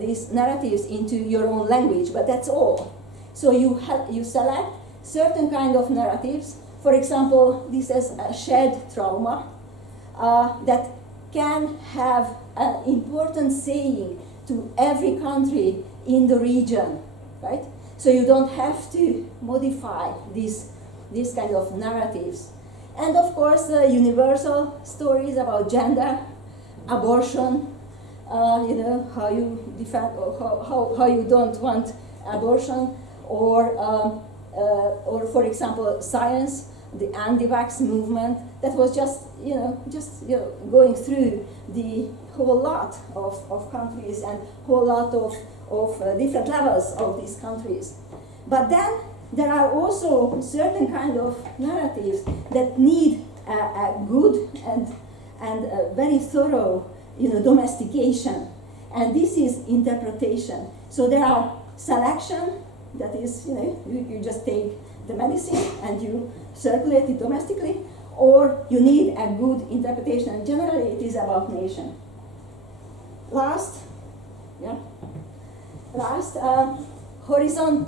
these narratives, into your own language, but that's all. So you select certain kind of narratives. For example, this is a shared trauma that can have an important saying to every country in the region, right? So you don't have to modify these kind of narratives. And of course, universal stories about gender, abortion, how you defend, or how you don't want abortion, or for example, science, the anti-vax movement that was just going through the whole lot of countries and whole lot of different levels of these countries. But then there are also certain kind of narratives that need a good and a very thorough domestication, and this is interpretation. So there are selection, that is you just take the medicine and you circulate it domestically, or you need a good interpretation. Generally it is about nation. Last, horizon,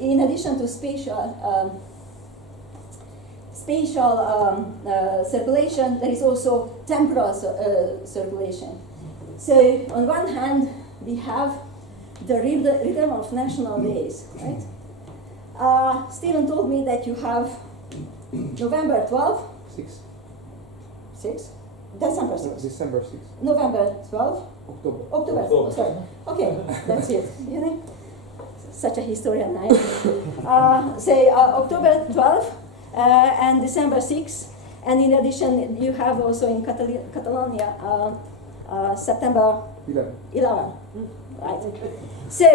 in addition to spatial circulation, there is also temporal circulation. So on one hand, we have the rhythm of national days, right? Stephen told me that you have November 12. 6? December 6. December 6. November 12. October. October. Sorry. Okay, that's it. Such a historian I am. Say October 12 and December 6. And in addition, you have also in Catalonia September 11. Right. So,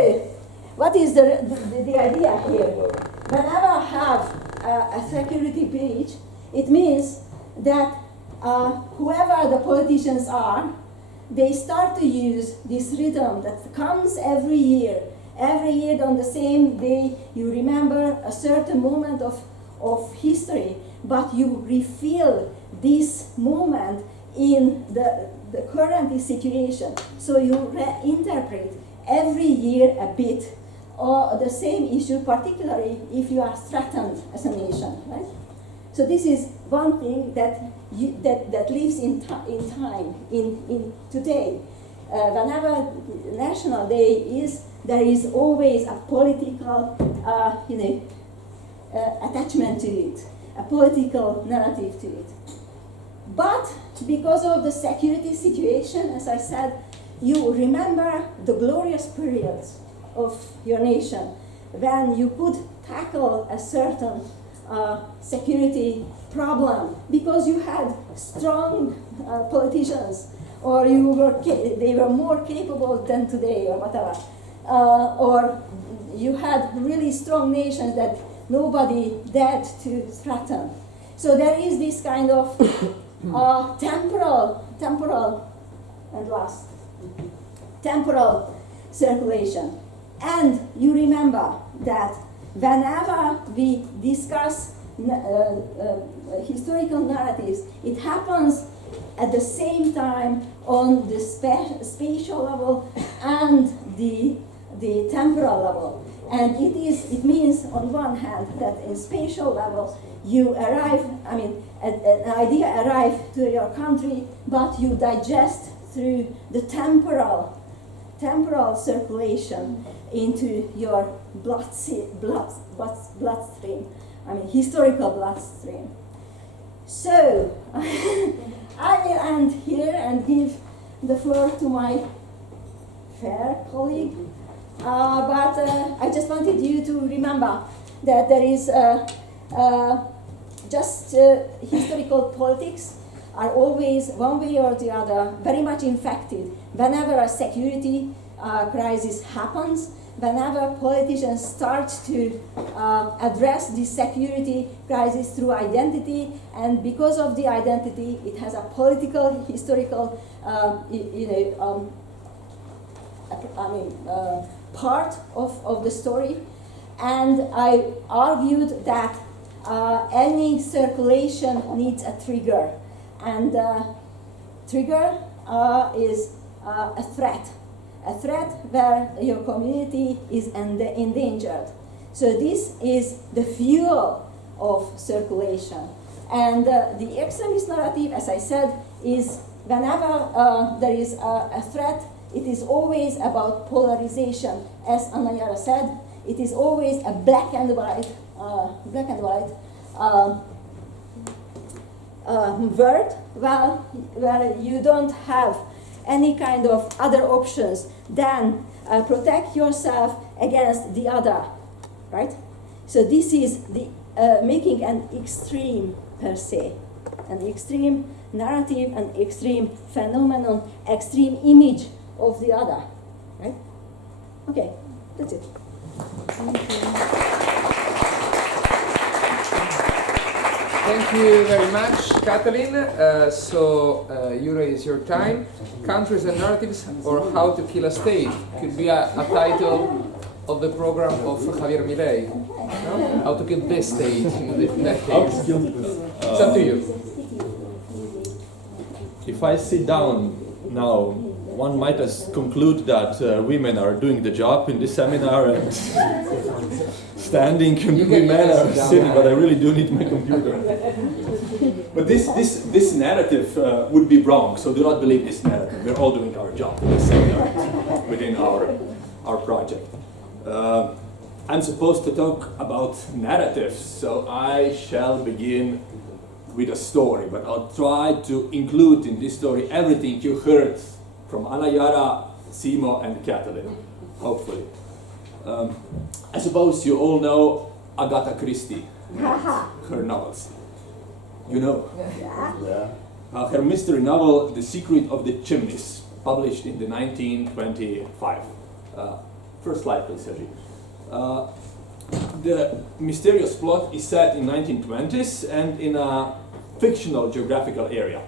what is the idea here? Whenever I have a security breach, it means that whoever the politicians are, they start to use this rhythm that comes every year. Every year on the same day, you remember a certain moment of history, but you refill this moment in the current situation. So you reinterpret every year a bit, or the same issue, particularly if you are threatened as a nation, right? So this is one thing that lives in time, in today. Whenever National Day is, there is always a political, attachment to it, a political narrative to it. But because of the security situation, as I said, you remember the glorious periods of your nation when you could tackle a certain security problem because you had strong politicians, or they were more capable than today, or whatever, or you had really strong nations that nobody dared to threaten. So there is this kind of temporal and last temporal circulation. And you remember that whenever we discuss historical narratives, it happens at the same time on the spatial level and the temporal level. And it means on one hand that in spatial level you arrive, an idea arrives to your country, but you digest through the temporal circulation into your bloodstream, I mean historical bloodstream. So I will end here and give the floor to my fair colleague. But I just wanted you to remember that there is historical politics are always, one way or the other, very much infected. Whenever a security crisis happens, whenever politicians start to address the security crisis through identity, and because of the identity, it has a political, historical, part of the story. And I argued that any circulation needs a trigger, and trigger is a threat where your community is endangered. So this is the fuel of circulation. And the extremist narrative, as I said, is whenever there is a threat, it is always about polarization. As Anna Yara said, it is always a black and white word, where you don't have any kind of other options than protect yourself against the other, right? So this is the making an extreme per se, an extreme narrative, an extreme phenomenon, extreme image of the other, right? Okay, that's it. Thank you very much, Katalin. Euro is your time. Countries and Narratives, or How to Kill a State, could be a title of the program of Javier Milei. No? How to Kill this State, in that case. It's up to you. If I sit down now, one might conclude that women are doing the job in this seminar and standing and women are sitting, but I really do need my computer. But this narrative would be wrong, so do not believe this narrative. We're all doing our job in this seminar within our project. I'm supposed to talk about narratives, so I shall begin with a story, but I'll try to include in this story everything you heard from Anna Yara, Simo, and Katalin, hopefully. I suppose you all know Agatha Christie and her novels. You know? Yeah. Her mystery novel, The Secret of the Chimneys, published in the 1925. First slide, please, Sergi. The mysterious plot is set in 1920s and in a fictional geographical area.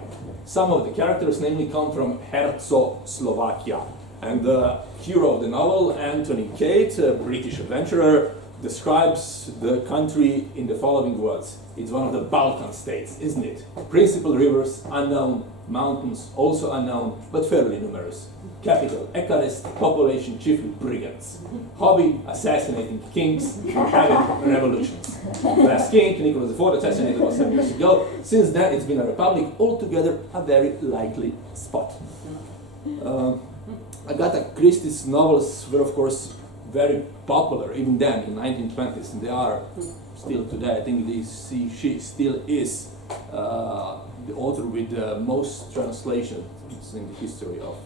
Some of the characters, namely, come from Herzo, Slovakia. And the hero of the novel, Anthony Cate, a British adventurer, describes the country in the following words. It's one of the Balkan states, isn't it? Principal rivers, unknown. Mountains, also unknown, but fairly numerous. Capital, Bucharest. Population, chiefly brigands. Hobby, assassinating kings and having revolutions. Last king, Nicholas IV, assassinated about 7 years ago. Since then, it's been a republic, altogether a very likely spot. Agatha Christie's novels were, of course, very popular, even then, in 1920s, and they are still today. I think she still is the author with the most translations in the history of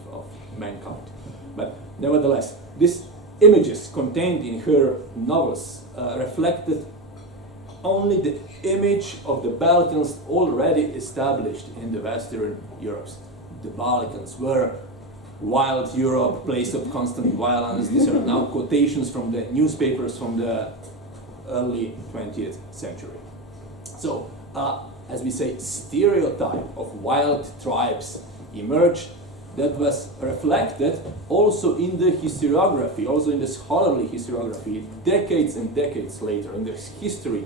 mankind. But nevertheless, these images contained in her novels reflected only the image of the Balkans already established in the Western Europe. The Balkans were wild Europe, place of constant violence. These are now quotations from the newspapers from the early 20th century. So, as we say, stereotype of wild tribes emerged that was reflected also in the historiography, also in the scholarly historiography, decades and decades later, in the history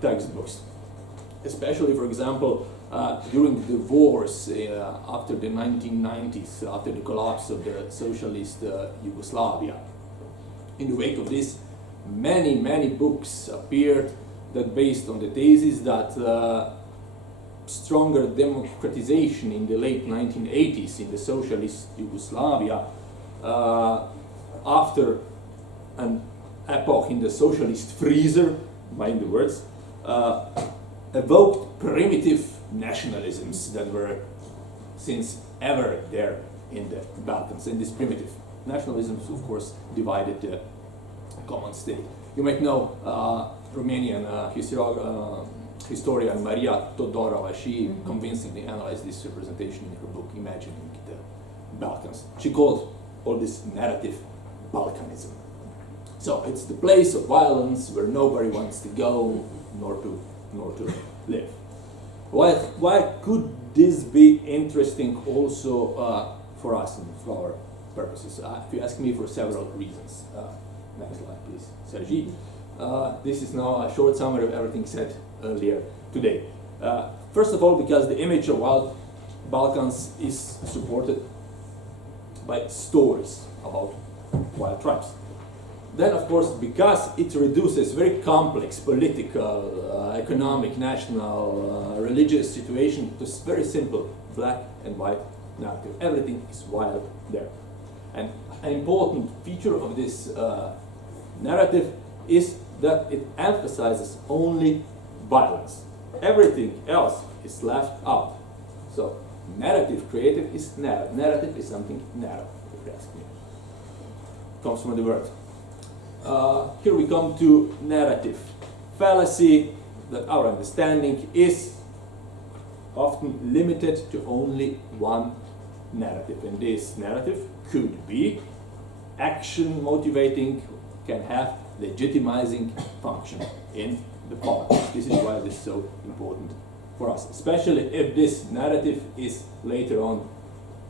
textbooks. Especially, for example, during the wars after the 1990s, after the collapse of the socialist Yugoslavia. In the wake of this, many books appeared that based on the thesis that stronger democratization in the late 1980s in the socialist Yugoslavia, after an epoch in the socialist freezer, mind the words, evoked primitive nationalisms that were since ever there in the Balkans. And these primitive nationalisms, of course, divided the common state. You might know Romanian historian Maria Todorova. She convincingly analyzed this representation in her book Imagining the Balkans. She called all this narrative Balkanism. So it's the place of violence where nobody wants to go nor to live. Why could this be interesting also for us and for our purposes? If you ask me, for several reasons. Next slide, please, Sergi. This is now a short summary of everything said earlier today. First of all, because the image of wild Balkans is supported by stories about wild tribes. Then, of course, because it reduces very complex political, economic, national, religious situation to very simple black and white narrative. Everything is wild there. And an important feature of this narrative is that it emphasizes only violence. Everything else is left out. So, narrative creative is narrow. Narrative is something narrow, if you ask me. Comes from the word. Here we come to narrative fallacy, that our understanding is often limited to only one narrative. And this narrative could be action motivating, can have legitimizing function in the politics. This is why this is so important for us, especially if this narrative is later on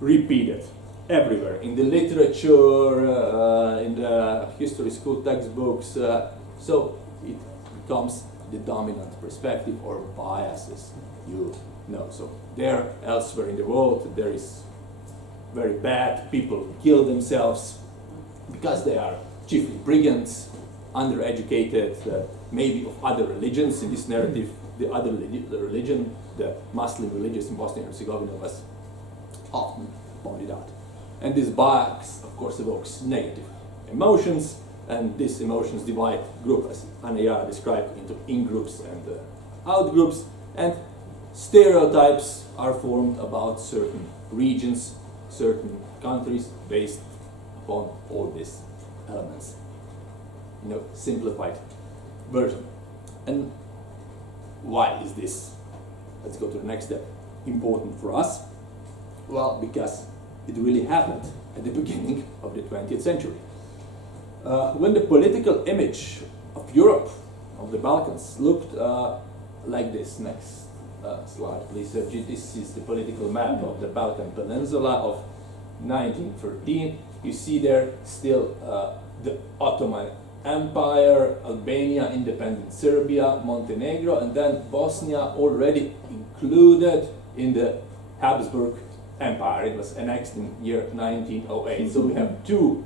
repeated everywhere, in the literature, in the history school textbooks, so it becomes the dominant perspective or biases, you know. So there, elsewhere in the world, there is very bad people who kill themselves because they are chiefly brigands, undereducated, maybe of other religions. In this narrative, the other religion, the Muslim religion in Bosnia and Herzegovina, was often pointed out. And this bias, of course, evokes negative emotions, and these emotions divide group, as Anaya described, into in-groups and out-groups, and stereotypes are formed about certain regions, certain countries, based upon all these elements. Simplified version. And why is this, let's go to the next step, important for us? Well, because it really happened at the beginning of the 20th century. When the political image of Europe, of the Balkans, looked like this. Next slide, please. This is the political map of the Balkan Peninsula of 1913. You see there still the Ottoman Empire, Albania, independent Serbia, Montenegro, and then Bosnia already included in the Habsburg Empire. It was annexed in year 1908. So we have two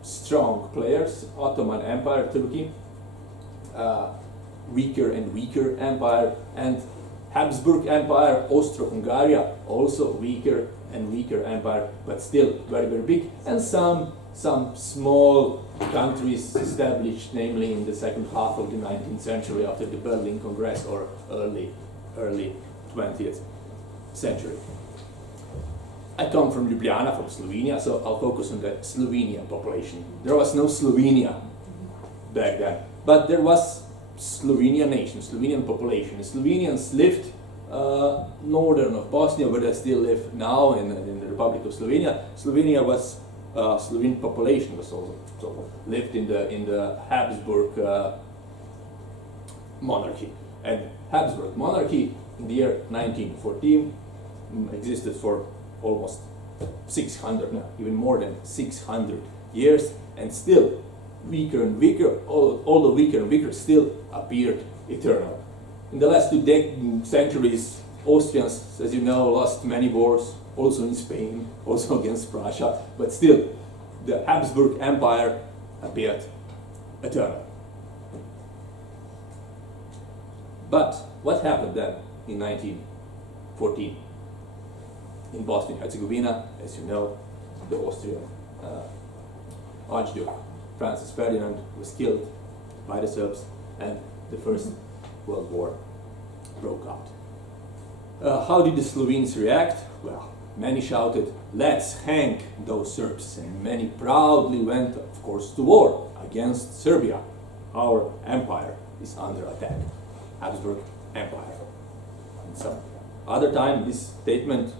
strong players, Ottoman Empire, Turkey, weaker and weaker empire, and Habsburg Empire, Austro-Hungary, also weaker and weaker empire, but still very, very big, and some small countries established, namely in the second half of the 19th century after the Berlin Congress, or early 20th century. I come from Ljubljana, from Slovenia, so I'll focus on the Slovenian population. There was no Slovenia back then, but there was Slovenian nation, Slovenian population. The Slovenians lived northern of Bosnia, where they still live now in the Republic of Slovenia. Slovenia was Slovene population was also lived in the Habsburg monarchy, and Habsburg monarchy in the year 1914 existed for almost 600, now even more than 600 years, and still weaker and weaker, although weaker and weaker, still appeared eternal. In the last 2 centuries, Austrians, as you know, lost many wars, also in Spain, also against Prussia, but still the Habsburg Empire appeared eternal. But what happened then in 1914. In Bosnia and Herzegovina, as you know, the Austrian Archduke Francis Ferdinand was killed by the Serbs, and the First World War broke out. How did the Slovenes react? Well, many shouted, "Let's hang those Serbs," and many proudly went, of course, to war against Serbia. Our empire is under attack. Habsburg Empire. And some other time, this statement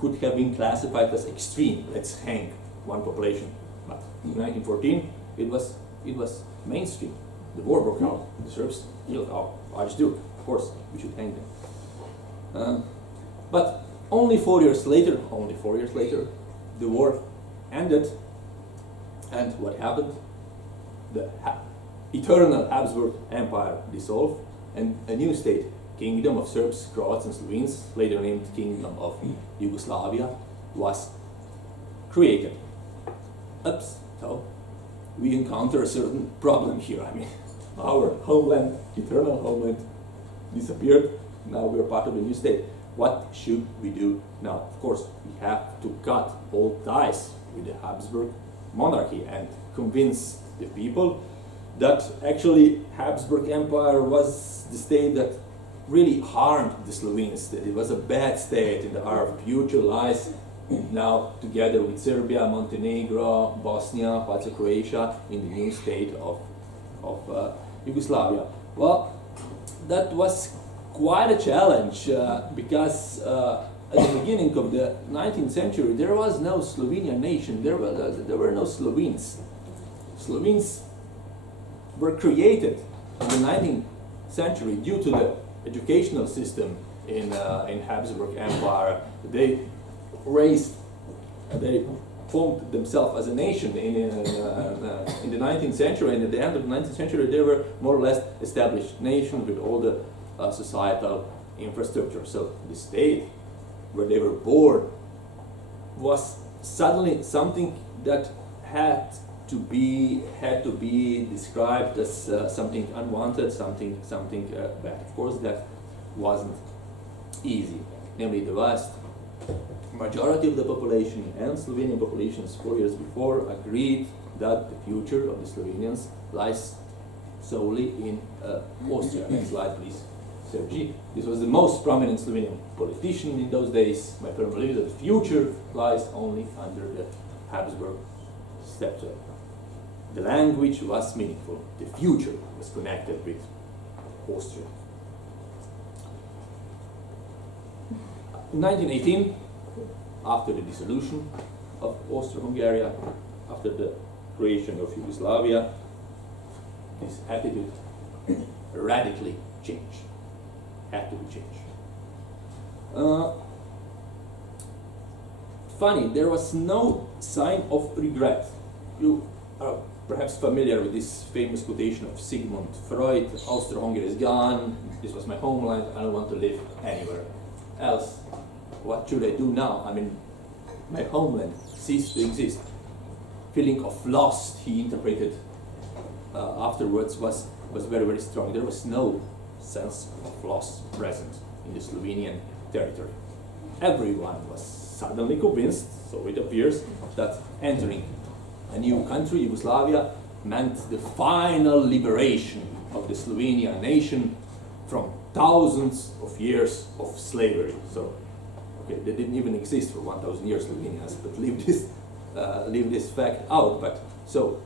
could have been classified as extreme. Let's hang one population. But in 1914, it was mainstream. The war broke out. The Serbs killed our Archduke. Of course, we should hang them. But only 4 years later, the war ended. And what happened? The eternal Habsburg Empire dissolved, and a new state, Kingdom of Serbs, Croats, and Slovenes, later named Kingdom of Yugoslavia, was created. Oops, so we encounter a certain problem here. I mean, our homeland, eternal homeland, disappeared. Now we are part of a new state. What should we do now? Of course, we have to cut all ties with the Habsburg monarchy and convince the people that actually Habsburg Empire was the state that really harmed the Slovenes, that it was a bad state, and our future lies now together with Serbia, Montenegro, Bosnia, parts of Croatia, in the new state of Yugoslavia. Well, that was quite a challenge because at the beginning of the 19th century there was no Slovenian nation, there were no Slovenes. Slovenes were created in the 19th century due to the educational system in Habsburg Empire. They formed themselves as a nation in the 19th century, and at the end of the 19th century they were more or less established nation with all the societal infrastructure. So the state where they were born was suddenly something that had to be described as something unwanted, something bad. Of course, that wasn't easy. Namely, the vast majority of the population and Slovenian populations 4 years before agreed that the future of the Slovenians lies solely in Austria. Next slide, please. Sergi. This was the most prominent Slovenian politician in those days. My firm belief that the future lies only under the Habsburg scepter. The language was meaningful. The future was connected with Austria. In 1918, after the dissolution of Austro-Hungary, after the creation of Yugoslavia, this attitude radically changed. Had to be changed. Funny, there was no sign of regret. You are perhaps familiar with this famous quotation of Sigmund Freud: Austro-Hungary is gone, this was my homeland, I don't want to live anywhere else. What should I do now? I mean, my homeland ceased to exist. Feeling of loss, he interpreted afterwards, was very, very strong. There was no sense of loss present in the Slovenian territory. Everyone was suddenly convinced, so it appears, that entering a new country, Yugoslavia, meant the final liberation of the Slovenian nation from thousands of years of slavery. So, okay, they didn't even exist for 1,000 years, Slovenians, but leave this fact out. But so,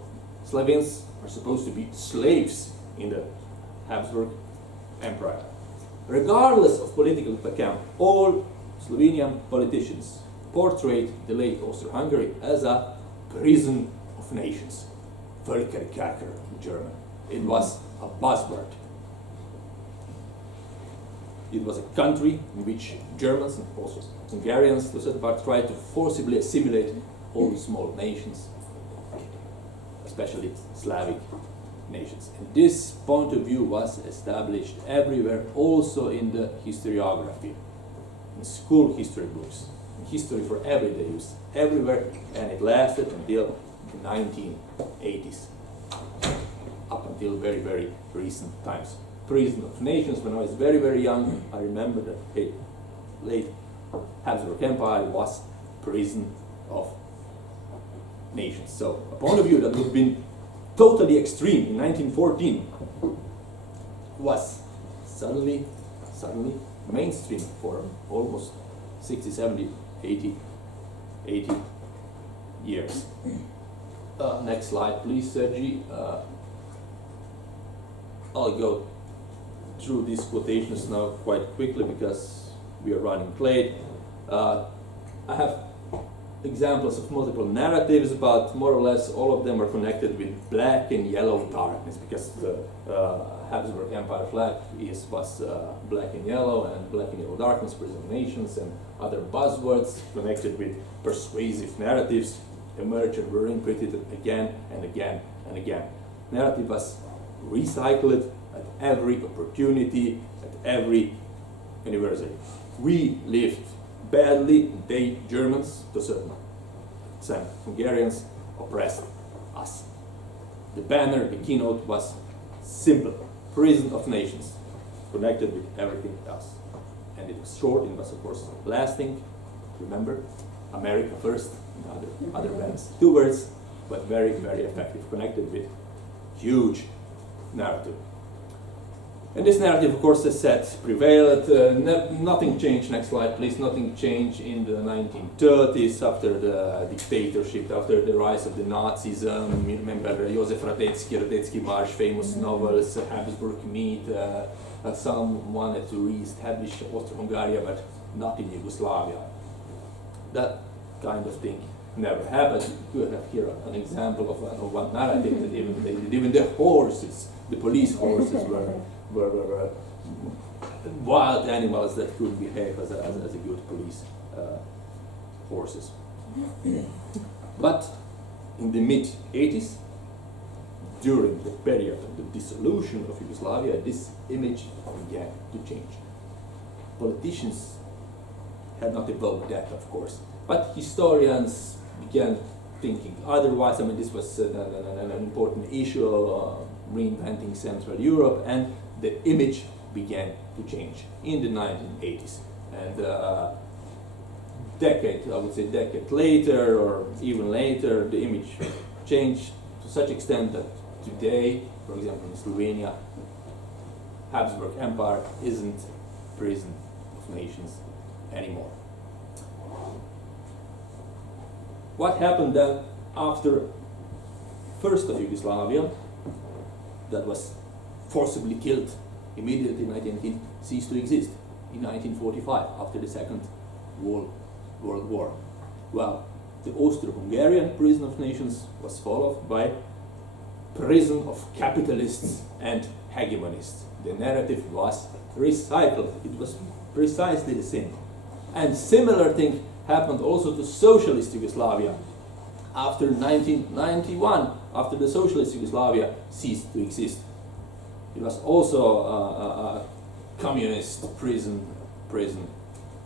Slovenes are supposed to be slaves in the Habsburg Empire. Regardless of political background, all Slovenian politicians portrayed the late Austro-Hungary as a prison of nations. Völkerkerker in German. It was a buzzword. It was a country in which Germans and also Hungarians, to a certain part, tried to forcibly assimilate all small nations, especially Slavic nations. And this point of view was established everywhere, also in the historiography, in school history books, in history for everyday use, everywhere, and it lasted until the 1980s, up until very, very recent times. Prison of nations. When I was very, very young, I remember that, hey, late Habsburg Empire was prison of nations. So a point of view that would have been totally extreme in 1914 was suddenly mainstream for almost 60, 70, 80 years. Next slide, please, Sergi. I'll go through these quotations now quite quickly because we are running late. I have examples of multiple narratives, but more or less all of them are connected with black and yellow darkness, because the Habsburg Empire flag was black and yellow darkness, prison of nations, and other buzzwords connected with persuasive narratives emerged and were imprinted again and again and again. Narrative was recycled at every opportunity, at every anniversary. We lived badly, they, Germans, to a certain extent, Hungarians, oppressed us. The banner, the keynote was simple: prison of nations, connected with everything else. And it was short, it was of course lasting. Remember, America first, and other bands. 2 words, but very, very effective, connected with huge narrative. And this narrative, of course, as said, prevailed. Nothing changed. Next slide, please. Nothing changed in the 1930s after the dictatorship, after the rise of the Nazism. Remember Josef Radetzky Marsh, famous novels, Habsburg Meet. Some wanted to re-establish Austro-Hungary, but not in Yugoslavia. That kind of thing never happened. You have here an example of one narrative that even the horses, the police horses, were wild animals that could behave as a good police horses. But in the mid-80s, during the period of the dissolution of Yugoslavia, this image began to change. Politicians had not evoked that, of course, but historians began thinking otherwise. I mean, this was an important issue, reinventing Central Europe, and the image began to change in the 1980s. And decade later, or even later, the image changed to such extent that today, for example, in Slovenia, Habsburg Empire isn't prison of nations anymore. What happened then after first of Yugoslavia, that was forcibly killed immediately in 1918, ceased to exist in 1945 after the Second World War? Well, the Austro-Hungarian prison of nations was followed by prison of capitalists and hegemonists. The narrative was recycled. It was precisely the same. And similar thing happened also to socialist Yugoslavia. After 1991, after the socialist Yugoslavia ceased to exist, it was also a communist prison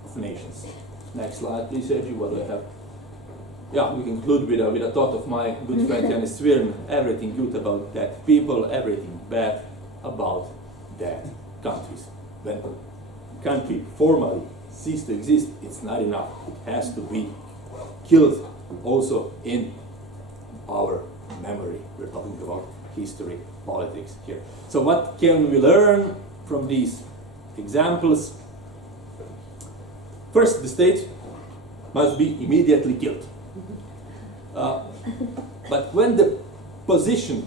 of nations. Next slide, please, Sergi. What do I have? Yeah, we conclude with a thought of my good friend Janis Svirn. Everything good about that people, everything bad about that countries. When a country formally ceases to exist, it's not enough. It has to be killed also in our memory. We're talking about history, politics here. So what can we learn from these examples? First, the state must be immediately killed. But when the position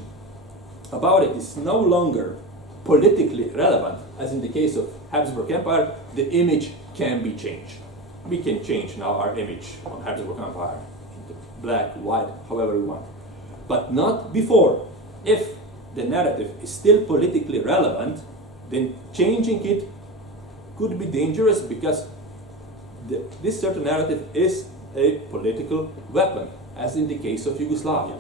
about it is no longer politically relevant, as in the case of Habsburg Empire, the image can be changed. We can change now our image on Habsburg Empire into black, white, however we want. But not before. If the narrative is still politically relevant, then changing it could be dangerous, because this certain narrative is a political weapon, as in the case of Yugoslavia.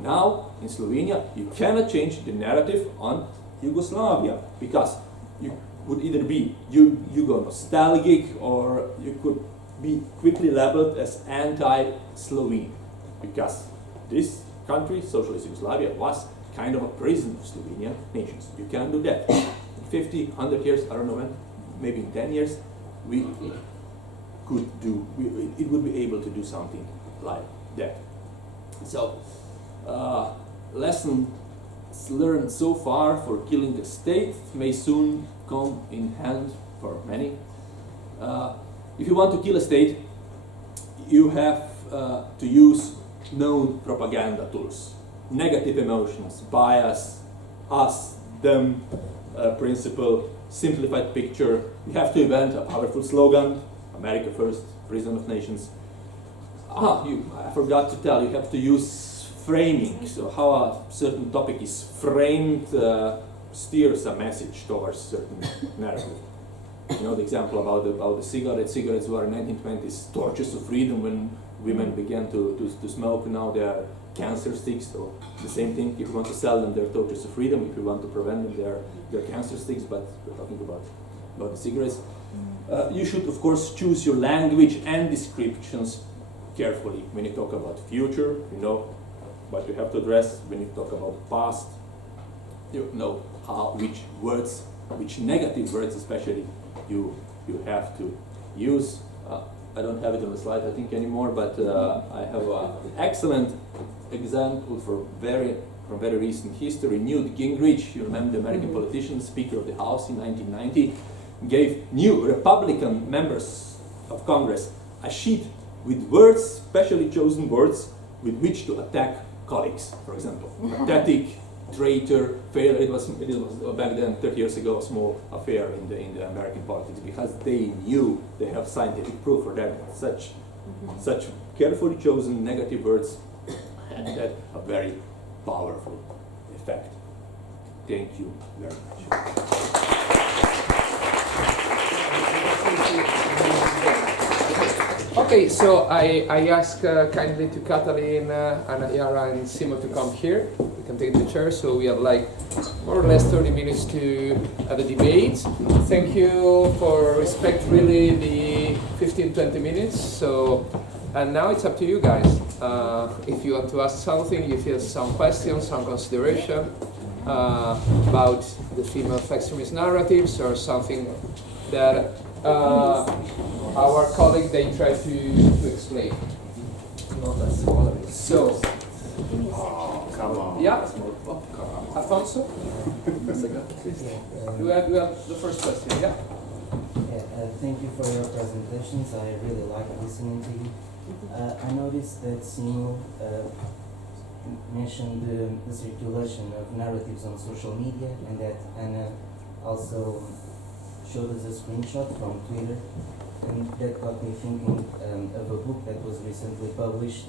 Now, in Slovenia, you cannot change the narrative on Yugoslavia, because you would either be Yugo-nostalgic, or you could be quickly labeled as anti-Slovene, because this country, socialist Yugoslavia, was kind of a prison of Slovenian nations. You cannot do that. In 50, 100 years, I don't know when, maybe in 10 years, we could do, it would be able to do something like that. So, lessons learned so far for killing the state may soon come in hand for many. If you want to kill a state, you have to use known propaganda tools. Negative emotions, bias, us, them principle, simplified picture. You have to invent a powerful slogan, America first, prison of nations. I forgot to tell, you have to use framing, so how a certain topic is framed steers a message towards certain narrative. You know the example about the cigarettes. Cigarettes were in 1920s torches of freedom when women began to smoke. Now they are cancer sticks. So the same thing. If you want to sell them, they're torches of freedom. If you want to prevent them, they're cancer sticks. But we're talking about the cigarettes. You should of course choose your language and descriptions carefully. When you talk about future, you know what you have to address. When you talk about past, you know which words, which negative words especially, you have to use. I don't have it on the slide, I think, anymore, but I have an excellent example from very recent history. Newt Gingrich, you remember the American politician, Speaker of the House in 1990, gave new Republican members of Congress a sheet with words, specially chosen words, with which to attack colleagues, for example. Pathetic, traitor, failure. It was back then, 30 years ago, a small affair in the American politics, because they knew they have scientific proof for that. Such carefully chosen negative words had a very powerful effect. Thank you very much. Okay, so I ask kindly to Catalin, Anna Yara, and Simo to come here. We can take the chair, so we have like more or less 30 minutes to have a debate. Thank you for respect really the 15-20 minutes. So, and now it's up to you guys. If you want to ask something, if you have some questions, some consideration about the theme of extremist narratives, or something that our colleague they try to explain. So, Come on. yeah, Alfonso, you have the first question. Yeah. Thank you for your presentations. I really like listening to you. I noticed that Simo mentioned the circulation of narratives on social media, and that Anna also showed us a screenshot from Twitter, and that got me thinking of a book that was recently published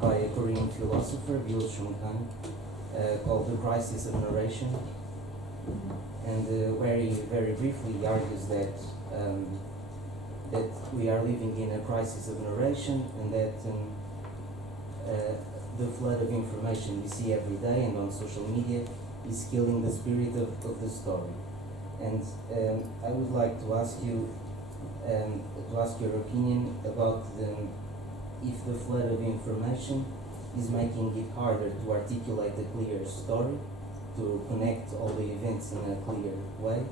by a Korean philosopher, Byul-Chul Han, called The Crisis of Narration. And very briefly he argues that that we are living in a crisis of narration, and that the flood of information we see every day and on social media is killing the spirit of the story. And I would like to ask you your opinion about if the flood of information is making it harder to articulate a clear story, to connect all the events in a clear way,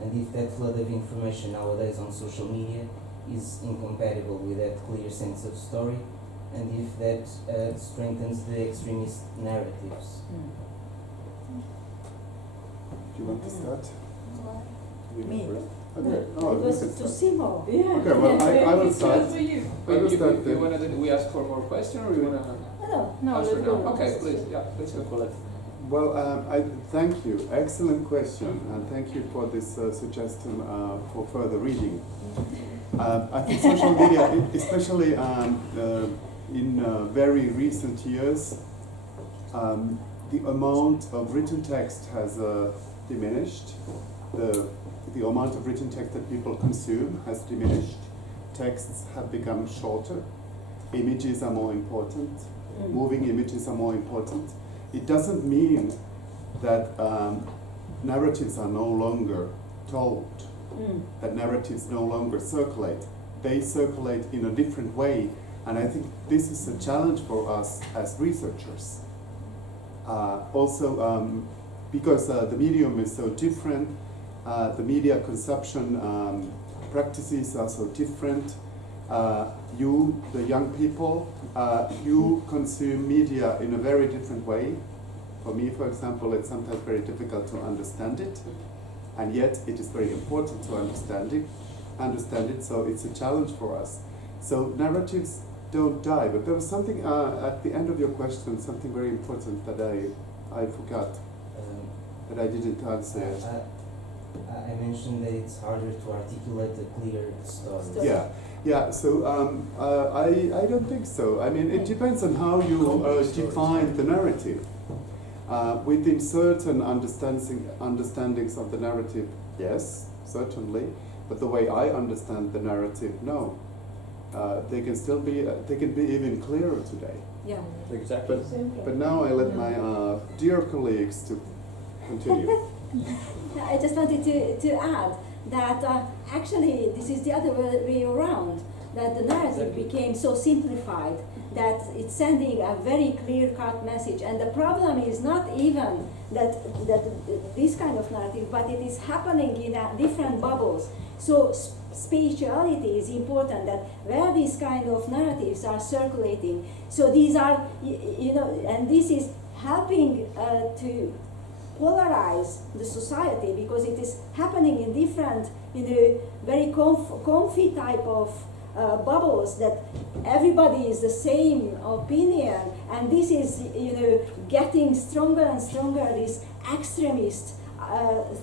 and if that flood of information nowadays on social media is incompatible with that clear sense of story, and if that strengthens the extremist narratives. Do you want to start? Me. Okay. It was to Simo. Yeah. Okay, well, I will start. For you. I will start You then. wanna we ask for more question, or you wanna No, answer let's now? go. Okay, please. Yeah, let's go. Well, I thank you. Excellent question, and thank you for this suggestion for further reading. I think social media, especially in very recent years, the amount of written text has diminished. The amount of written text that people consume has diminished. Texts have become shorter. Images are more important. Moving images are more important. It doesn't mean that narratives are no longer told, that narratives no longer circulate. They circulate in a different way, and I think this is a challenge for us as researchers. Also, because the medium is so different, the media consumption practices are so different, You, the young people, you consume media in a very different way. For me, for example, it's sometimes very difficult to understand it, and yet it is very important to understand it, so it's a challenge for us. So narratives don't die, but there was something at the end of your question, something very important that I forgot, that I didn't answer. I mentioned that it's harder to articulate a clear story. Yeah. So I don't think so. I mean, it depends on how you define the narrative. Within certain understandings of the narrative, yes, certainly. But the way I understand the narrative, no. They can still be. They can be even clearer today. Yeah. Exactly. But now I let my dear colleagues to continue. I just wanted to add that actually this is the other way around, that the narrative became so simplified that it's sending a very clear-cut message. And the problem is not even that this kind of narrative, but it is happening in different bubbles. So spatiality is important, that where these kind of narratives are circulating. So these are, and this is helping to polarize the society, because it is happening in different, very comfy type of bubbles, that everybody is the same opinion, and this is getting stronger and stronger, this extremist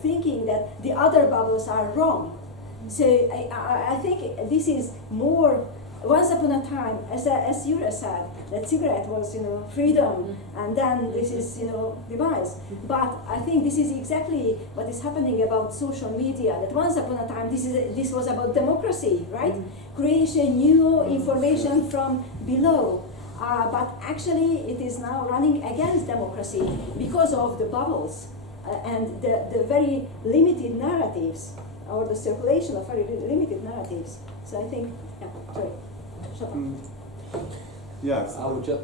thinking that the other bubbles are wrong. So I think this is more. Once upon a time, as Yura said, that cigarette was, freedom, and then this is, demise. But I think this is exactly what is happening about social media. That once upon a time, this was about democracy, right? Creation, new information from below. But actually, it is now running against democracy because of the bubbles and the very limited narratives, or the circulation of very limited narratives. So I think, sorry. Yes. I would just.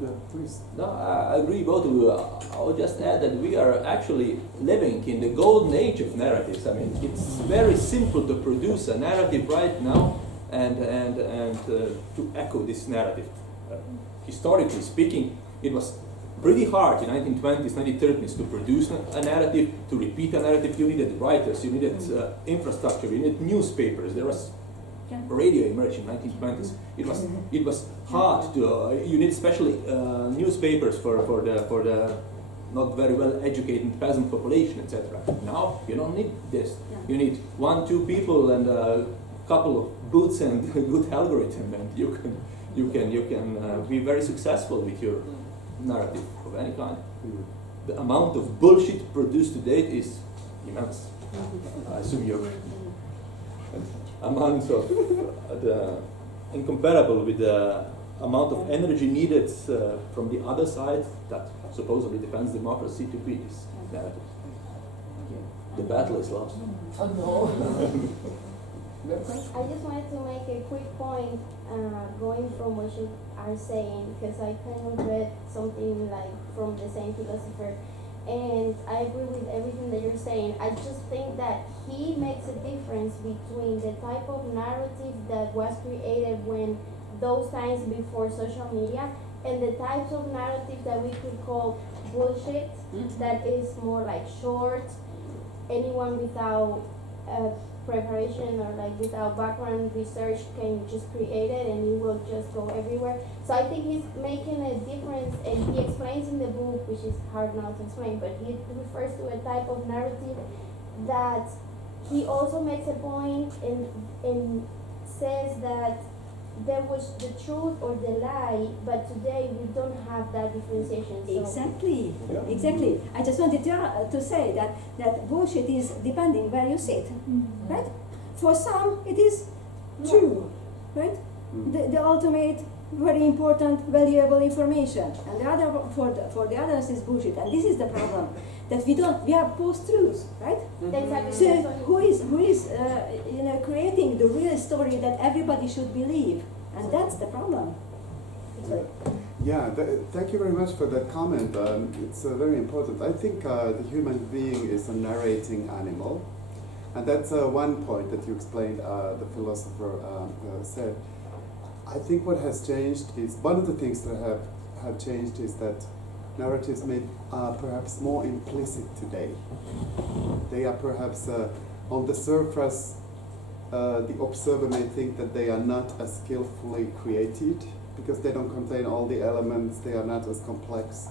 Yeah, please. No, I agree both of you. I would just add that we are actually living in the golden age of narratives. I mean, it's very simple to produce a narrative right now and to echo this narrative. Historically speaking, it was pretty hard in 1920s, 1930s to produce a narrative, to repeat a narrative. You needed writers, you needed infrastructure, you needed newspapers. There was radio emerged in 1920s. It was hard to. You need especially newspapers for the not very well educated peasant population, etc. Now you don't need this. You need 1-2 people and a couple of boots and a good algorithm, and you can be very successful with your narrative of any kind. The amount of bullshit produced to date is immense. I assume you're. Amount of incomparable with the amount of energy needed from the other side that supposedly defends democracy to be this narrative. The battle is lost. Oh no. I just wanted to make a quick point going from what you are saying, because I kind of read something like from the same philosopher, and I agree with everything that you're saying. I just think that he makes a difference between the type of narrative that was created when those times before social media and the types of narratives that we could call bullshit, that is more like short, anyone without preparation or like without background research can just create it and it will just go everywhere. So I think he's making a difference, and he explains in the book, which is hard now to explain, but he refers to a type of narrative that he also makes a point and says that there was the truth or the lie, but today we don't have that differentiation. So Exactly. I just wanted to say that bullshit is depending where you sit, right? For some, it is true, right? The ultimate, very important, valuable information, and the other for the others is bullshit. And this is the problem, that we have post-truths, right? Exactly. So who is creating the real story that everybody should believe, and that's the problem. Yeah, thank you very much for that comment. It's very important. I think the human being is a narrating animal. And that's one point that you explained, the philosopher said. I think what has changed is, one of the things that have changed is that narratives are perhaps more implicit today. They are perhaps on the surface, the observer may think that they are not as skillfully created because they don't contain all the elements, they are not as complex.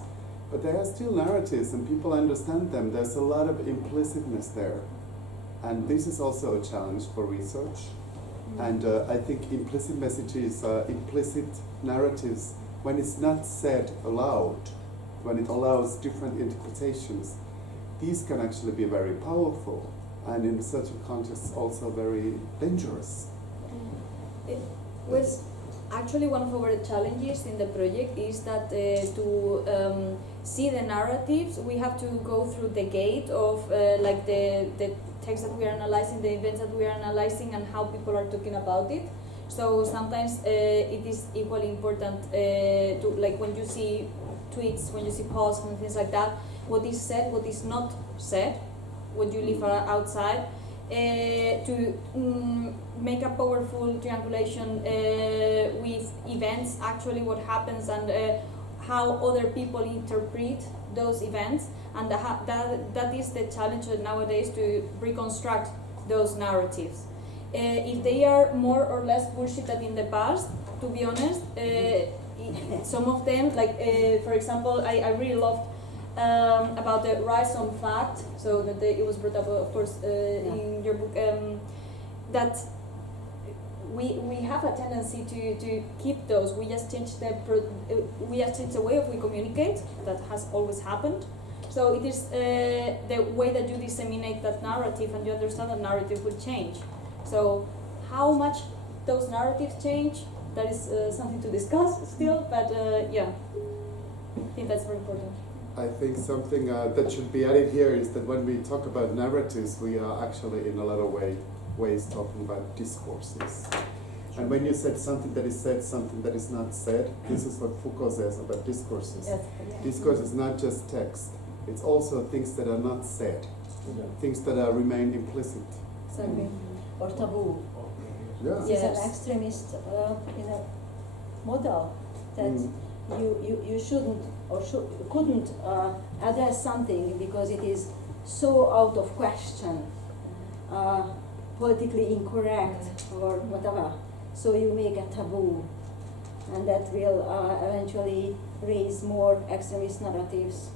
But they are still narratives and people understand them. There's a lot of implicitness there. And this is also a challenge for research. And I think implicit messages, implicit narratives, when it's not said aloud, when it allows different interpretations, these can actually be very powerful and in such a context also very dangerous. It was actually one of our challenges in the project is that to see the narratives, we have to go through the gate of like the text that we are analyzing, the events that we are analyzing, and how people are talking about it. So sometimes it is equally important to, like, when you see tweets, when you see posts and things like that, what is said, what is not said, what you leave outside, to make a powerful triangulation with events, actually what happens, and how other people interpret those events, and that is the challenge nowadays, to reconstruct those narratives. If they are more or less bullshit than in the past, to be honest, some of them, like for example, I really loved about the rhizome fact, so that it was brought up, of course, in your book, that we have a tendency to keep those. We just change the way of we communicate. That has always happened. So it is the way that you disseminate that narrative and you understand that narrative will change. So how much those narratives change, that is something to discuss still, but yeah, I think that's very important. I think something that should be added here is that when we talk about narratives, we are actually in a lot of ways talking about discourses. And when you said something that is said, something that is not said, this is what Foucault says about discourses. Yes. Discourse is not just text, it's also things that are not said, things that remain implicit. Exactly. Or taboo. Yeah. This is an extremist model that you shouldn't or couldn't address something because it is so out of question, politically incorrect or whatever. So you make a taboo, and that will eventually raise more extremist narratives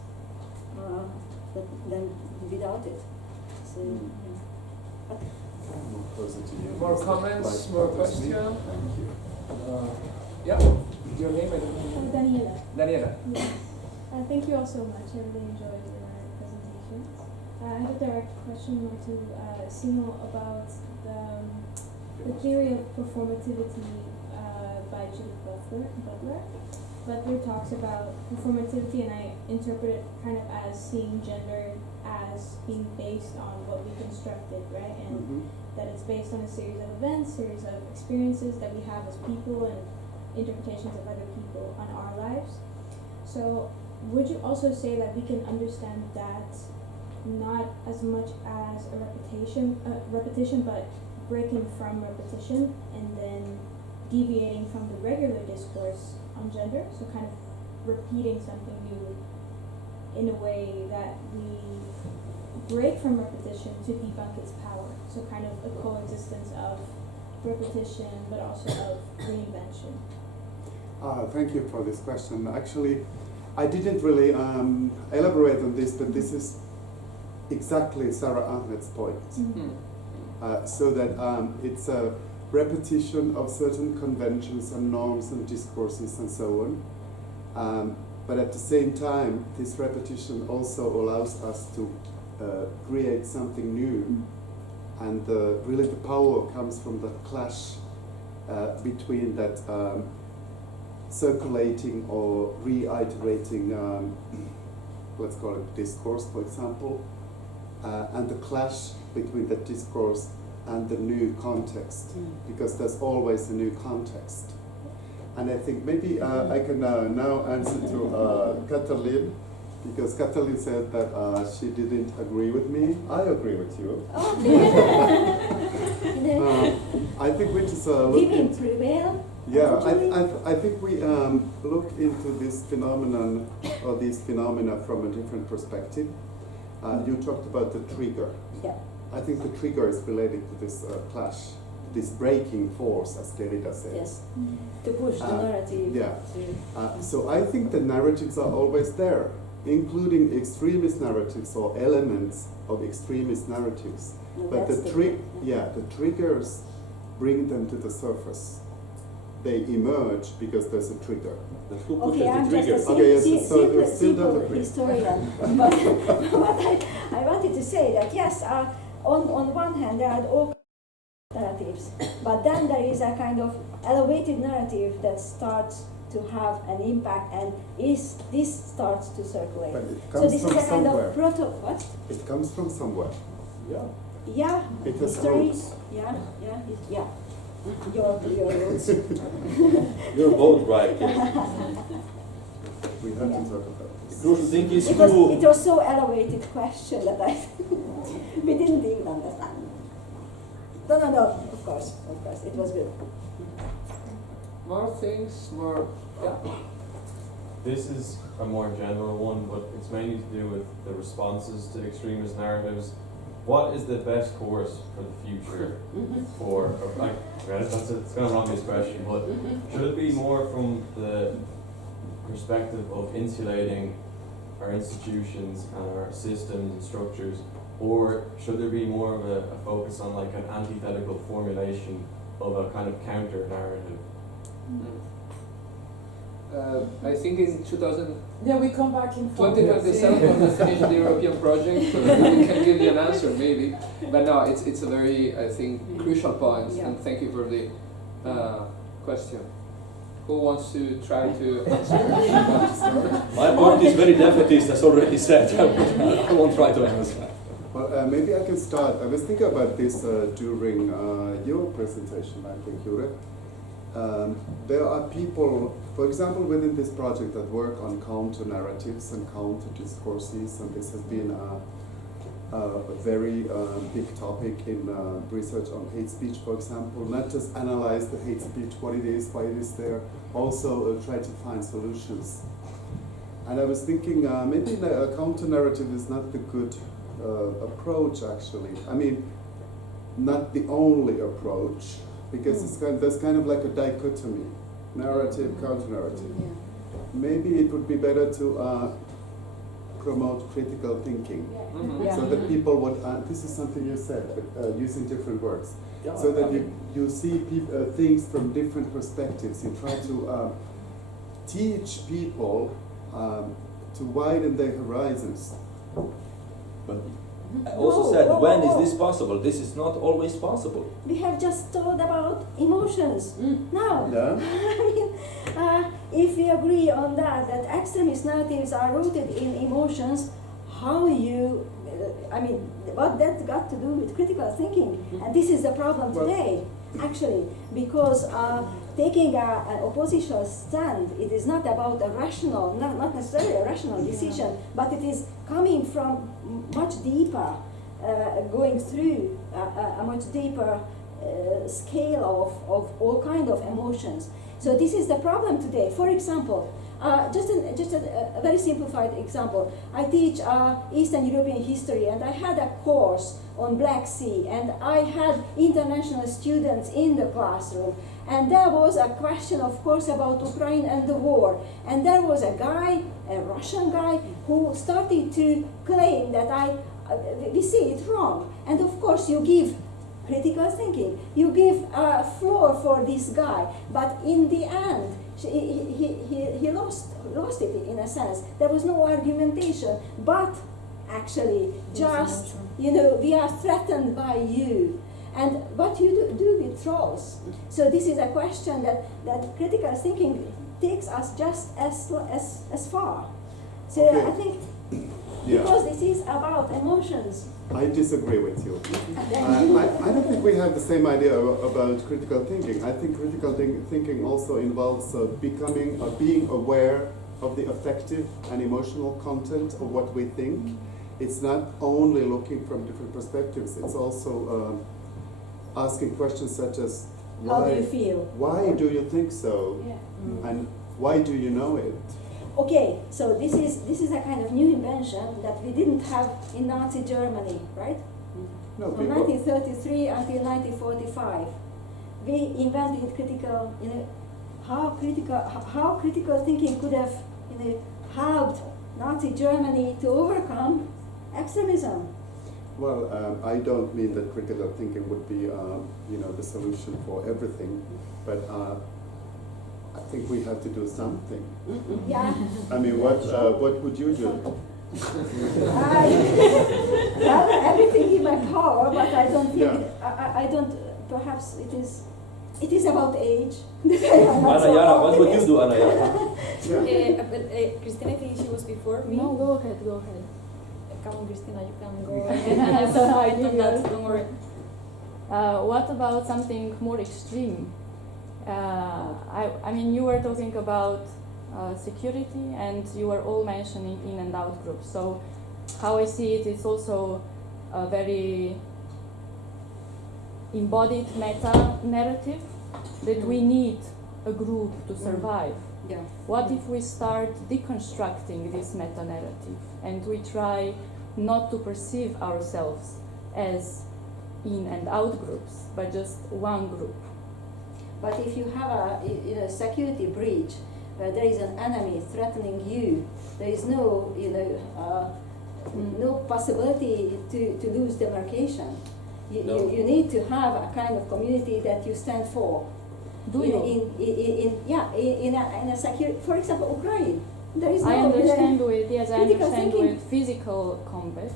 than without it. So, Closer to you. More comments, more questions? Thank you. Yeah, your name and Daniela. Daniela. Yeah. Thank you all so much. I really enjoyed your presentation. I have a direct question more to Simon about the theory of performativity by Judith Butler. Butler talks about performativity, and I interpret it kind of as seeing gender as being based on what we constructed, right? And that it's based on a series of events, series of experiences that we have as people, and interpretations of other people on our lives. So would you also say that we can understand that not as much as a repetition, but breaking from repetition and then deviating from the regular discourse on gender, so kind of repeating something new in a way that we break from repetition to debunk its power, so kind of a coexistence of repetition but also of reinvention. Thank you for this question. Actually, I didn't really elaborate on this, but this is exactly Sarah Ahmed's point. So that it's a repetition of certain conventions and norms and discourses and so on. But at the same time, this repetition also allows us to create something new. And really the power comes from the clash between that circulating or reiterating, let's call it discourse, for example, and the clash between that discourse and the new context, because there's always a new context. And I think maybe I can now answer to Katalin. because Katalin said that she didn't agree with me. I agree with you. I think we just look Women into, prevail. yeah, actually. I think we look into this phenomenon or these phenomena from a different perspective. You talked about the trigger. Yeah. I think the trigger is related to this clash, this breaking force, as Derrida said. Yes. To push the narrative. Yeah. to- So I think the narratives are always there, including extremist narratives or elements of extremist narratives. No, But that's the triggers bring them to the surface. They emerge because there's a trigger. Who pushes Okay, I'm the just trigger? a Okay, yes, so simple, you still don't simple agree. historian. But I wanted to say that yes, on one hand there are all narratives, but then there is a kind of elevated narrative that starts to have an impact, and this starts to circulate. But it So comes this from is a kind somewhere. of proto what? It comes from somewhere. Yeah. Yeah, It has history. roots. Yeah. Your roots. You're both right. We have Yeah. to talk about The this. crucial thing is It who. was so elevated question that we didn't even understand. No, of course, it was good. More things, more. Yeah. This is a more general one, but it's mainly to do with the responses to extremist narratives. What is the best course for the future for, it's kind of an obvious question, but should it be more from the perspective of insulating our institutions and our systems and structures, or should there be more of a focus on like an antithetical formulation of a kind of counter narrative? I think in 2000. Yeah, we come back in 2027 when we finish the European project, we can give you an answer maybe. But no, it's a very, I think, crucial point, Yeah. and thank you for the question. Who wants to try to answer? My point is very defeatist, as already said. I won't try to answer. Well, maybe I can start. I was thinking about this during your presentation, I think, Jure. There are people, for example, within this project that work on counter-narratives and counter-discourses, and this has been a very big topic in research on hate speech, for example. Not just analyze the hate speech, what it is, why it is there, also try to find solutions. And I was thinking maybe a counter-narrative is not the good approach, actually. I mean, not the only approach, because there's kind of like a dichotomy, narrative, counter-narrative. Yeah. Maybe it would be better to promote critical thinking, Yeah. so that people would, this is something you said, but using different words, Yeah, so that I mean, you see things from different perspectives. You try to teach people to widen their horizons. But I also said, when is this possible? This is not always possible. We have just talked about emotions. Now, Yeah. I mean, if we agree on that extremist narratives are rooted in emotions, how you, what that got to do with critical thinking? And this is the problem today, actually, because taking an oppositional stand, it is not about a rational, not necessarily a rational decision, but it is coming from much deeper, going through a much deeper scale of all kind of emotions. So this is the problem today. For example, just a very simplified example. I teach Eastern European history, and I had a course on Black Sea, and I had international students in the classroom. And there was a question, of course, about Ukraine and the war. And there was a guy, a Russian guy, who started to claim that we see it wrong. And of course, you give critical thinking, you give a floor for this guy, but in the end, he lost it in a sense. There was no argumentation, but actually, just, we are threatened by you. And what you do with trolls. So this is a question that critical thinking takes us just as far. So Okay. I think Yeah. because this is about emotions. I disagree with you. I don't think we have the same idea about critical thinking. I think critical thinking also involves being aware of the affective and emotional content of what we think. It's not only looking from different perspectives, it's also asking questions such as, How do you feel? Why do you think so? Yeah. And why do you know it? Okay, so this is a kind of new invention that we didn't have in Nazi Germany, right? No, From 1933 until 1945, we invented critical, how critical thinking could have, helped Nazi Germany to overcome extremism. Well, I don't mean that critical thinking would be, the solution for everything, but I think we have to do something. Yeah. I mean, what would you do? Well, everything in my power, but I don't think Yeah. I don't. Perhaps it is about age. That I am not so Anayara, what would you optimist. do, Anayara? Christina, I think she was before me. No, go ahead, go ahead. Come on, Christina, you can go ahead. So I did that, don't worry. What about something more extreme? I mean, you were talking about security, and you were all mentioning in and out groups. So, how I see it, it's also a very embodied meta narrative that we need a group to survive. Yeah. What if we start deconstructing this meta narrative and we try not to perceive ourselves as in and out groups, but just one group? But if you have a security breach where there is an enemy threatening you, there is no no possibility to lose demarcation. You need to have a kind of community that you stand for. Do you? In a secure, for example, Ukraine. There is no. I understand with, yes, I critical understand thinking. with physical combat.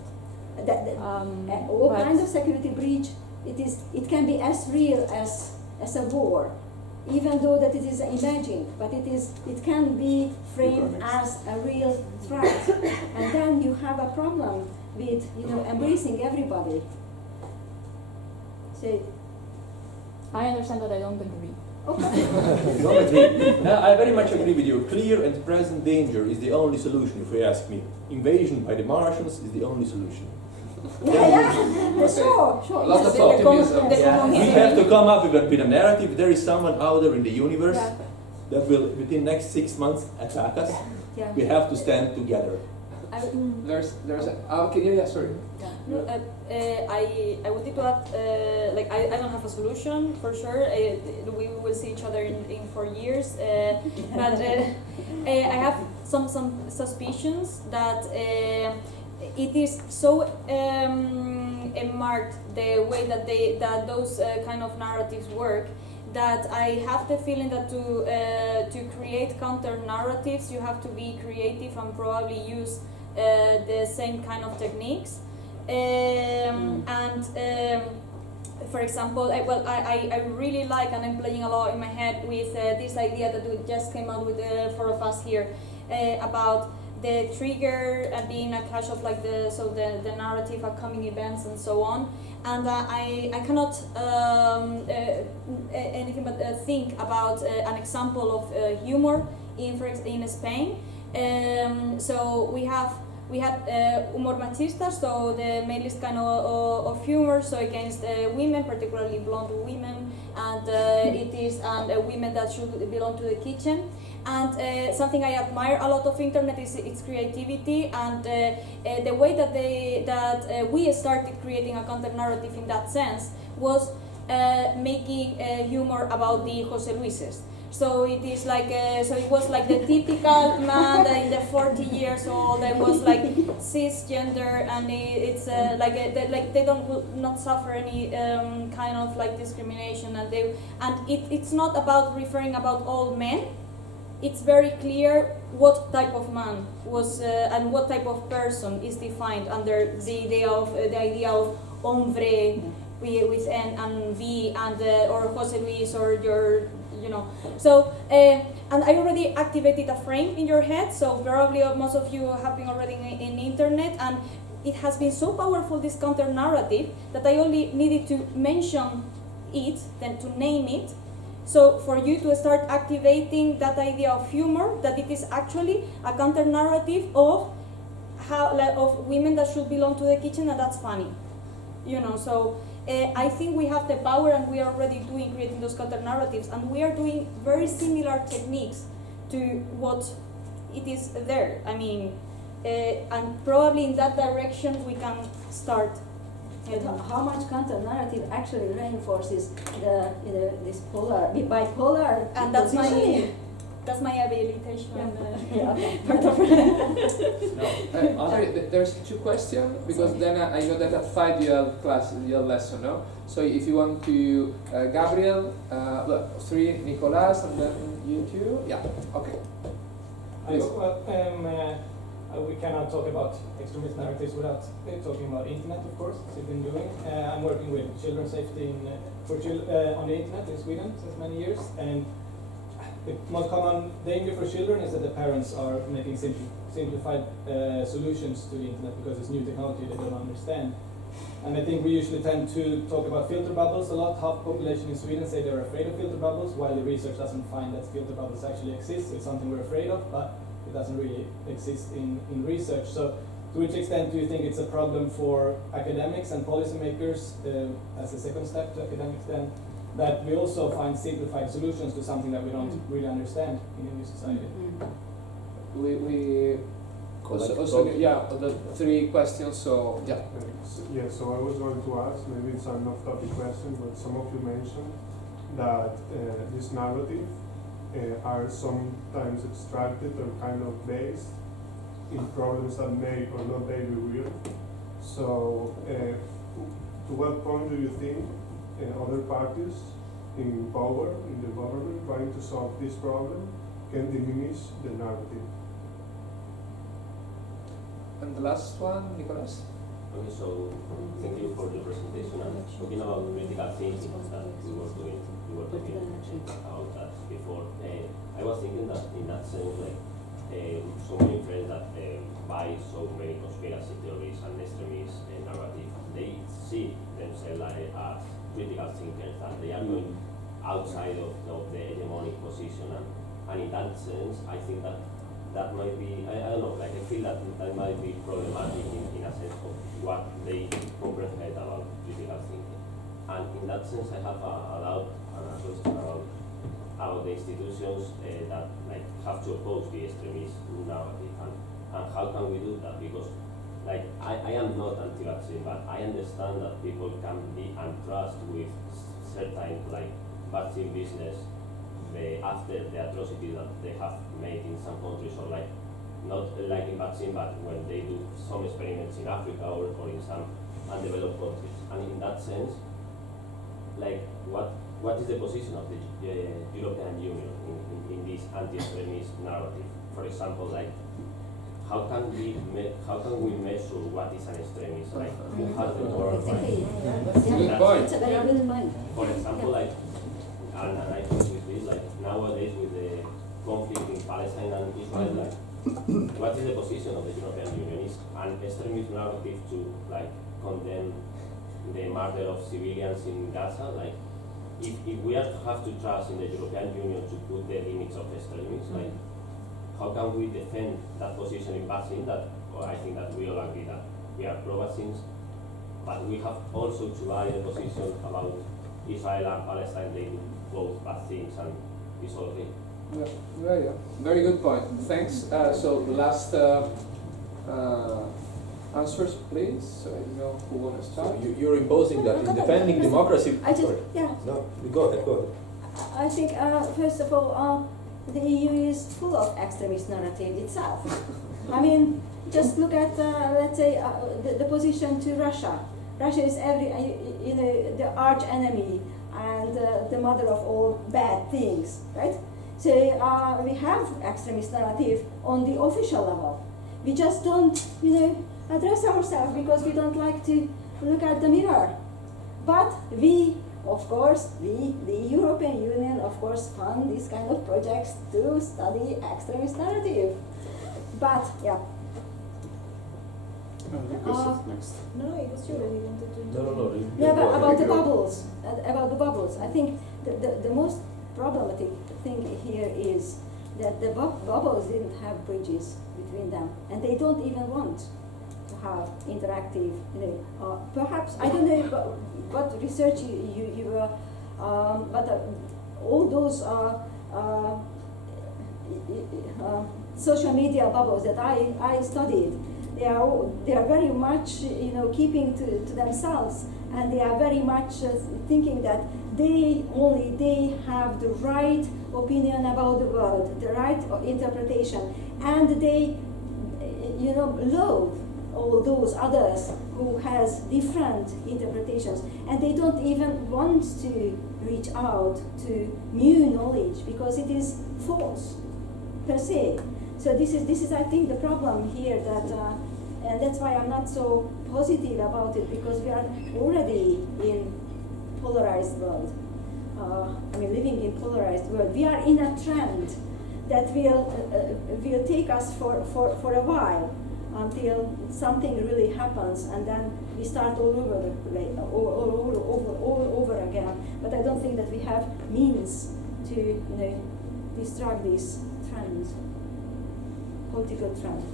All but kind of security breach, it can be as real as a war, even though that it is imagined, but it can be framed as a real threat, and then you have a problem with embracing everybody. So, I understand that I don't agree. okay. Don't agree. No, I very much agree with you. Clear and present danger is the only solution, if you ask me. Invasion by the Martians is the only solution. Sure. Lots of optimism. We have to come up with a narrative. There is someone out there in the universe Yeah. that will, within next 6 months, attack us. Yeah. We have to stand together. There's okay, yeah, sorry. No, I wanted to add, I don't have a solution for sure. We will see each other in 4 years, but I have some suspicions that it is so marked the way that those kind of narratives work, that I have the feeling that to create counter narratives you have to be creative and probably use the same kind of techniques. For example, I really like, and I'm playing a lot in my head with this idea that we just came out with 4 of us here about the trigger being a clash of the narrative, upcoming events, and so on. And I cannot anything but think about an example of humor in Spain. So we had humor machista, so the mainly kind of humor, so against women, particularly blonde women, and women that should belong to the kitchen. And something I admire a lot of internet is its creativity, and the way that we started creating a counter narrative in that sense was making humor about the Jose Luises. So it is so it was like the typical man that in the 40 years old that was like cisgender, and it's they will not suffer any kind of discrimination, and it's not about referring about all men. It's very clear what type of man was and what type of person is defined under the idea of hombre with N and V and or Jose Luis or your. So and I already activated a frame in your head, so probably most of you have been already in internet, and it has been so powerful, this counter narrative, that I only needed to mention it, then to name it, So for you to start activating that idea of humor, that it is actually a counter narrative of how of women that should belong to the kitchen, and that's funny, you know. So I think we have the power, and we are already creating those counter narratives, and we are doing very similar techniques to what it is there. I mean, and probably in that direction we can start. How much counter-narrative actually reinforces this bipolar And that's positioning? that's my habilitation. Part of No, Andre, there's two questions because then I know that at 5 you have class, you have lesson, no? So if you want to, Gabriel, look, 3, Nicolas, and then you two, yeah, okay. Please. We cannot talk about extremist narratives without talking about internet, of course, as we've been doing. I'm working with children's safety on the internet in Sweden since many years, and the most common danger for children is that the parents are making simplified solutions to the internet because it's new technology they don't understand. And I think we usually tend to talk about filter bubbles a lot. Half the population in Sweden say they're afraid of filter bubbles, while the research doesn't find that filter bubbles actually exist. It's something we're afraid of, but it doesn't really exist in research. So to which extent do you think it's a problem for academics and policymakers as a second step to academics then, that we also find simplified solutions to something that we don't really understand in a new society? We also yeah, the 3 questions, so yeah. Yeah, so I was going to ask, maybe it's an off-topic question, but some of you mentioned that this narrative are sometimes extracted or kind of based in problems that may or not may be real. So to what point do you think other parties in power, in the government, trying to solve this problem can diminish the narrative? And the last one, Nicolas? Okay, so thank you for the presentation. And talking about critical thinking that we were talking about that before. I was thinking that in that sense, like so many friends that buy so many conspiracy theories and extremist narrative, they see themselves like as critical thinkers, that they are going outside of the hegemonic position, and in that sense, I think that might be, I don't know, like I feel that might be problematic in a sense of what they comprehend about critical thinking. And in that sense, I have a doubt and a question about the institutions that like have to oppose the extremist narrative, and how can we do that? Because like I am not anti-vaccine, but I understand that people can be untrust with certain like vaccine business after the atrocity that they have made in some countries, or like not like in vaccine, but when they do some experiments in Africa or in some undeveloped countries. And in that sense, like what is the position of the European Union in this anti-extremist narrative? For example, like how can we measure what is an extremist? Like who has the moral right? Good point. It's a very good point. For example, like and I think with this, like nowadays with the conflict in Palestine and Israel, like what is the position of the European Union? Is an extremist narrative to like condemn the murder of civilians in Gaza? Like if we have to trust in the European Union to put the limits of extremism, like how can we defend that position in vaccine? That I think that we all agree that we are pro-vaccines, but we have also to buy a position about Israel and Palestine. They do both bad things, and it's all okay. Yeah. Very good point. Thanks. So last answers, please. So I know who want to start. So you're imposing that in defending democracy. Sorry. No, go ahead. I think first of all, the EU is full of extremist narrative itself. I mean, just look at let's say the position to Russia. Russia is the arch enemy and the mother of all bad things, right? So we have extremist narrative on the official level. We just don't, address ourselves because we don't like to look at the mirror. But we, of course, the European Union, of course, fund these kind of projects to study extremist narrative. But yeah. Next. No, it was you that you wanted to. No. Yeah, but about the bubbles, I think the most problematic thing here is that the bubbles didn't have bridges between them, and they don't even want to have interactive, perhaps, I don't know what research you were, but all those social media bubbles that I studied, they are very much keeping to themselves, and they are very much thinking that they have the right opinion about the world, the right interpretation, and they loathe all those others who has different interpretations, and they don't even want to reach out to new knowledge because it is false per se. So this is I think the problem here, that and that's why I'm not so positive about it, because we are already in polarized world. Living in polarized world. We are in a trend that will take us for a while until something really happens, and then we start all over again. But I don't think that we have means to disrupt these trends, political trends.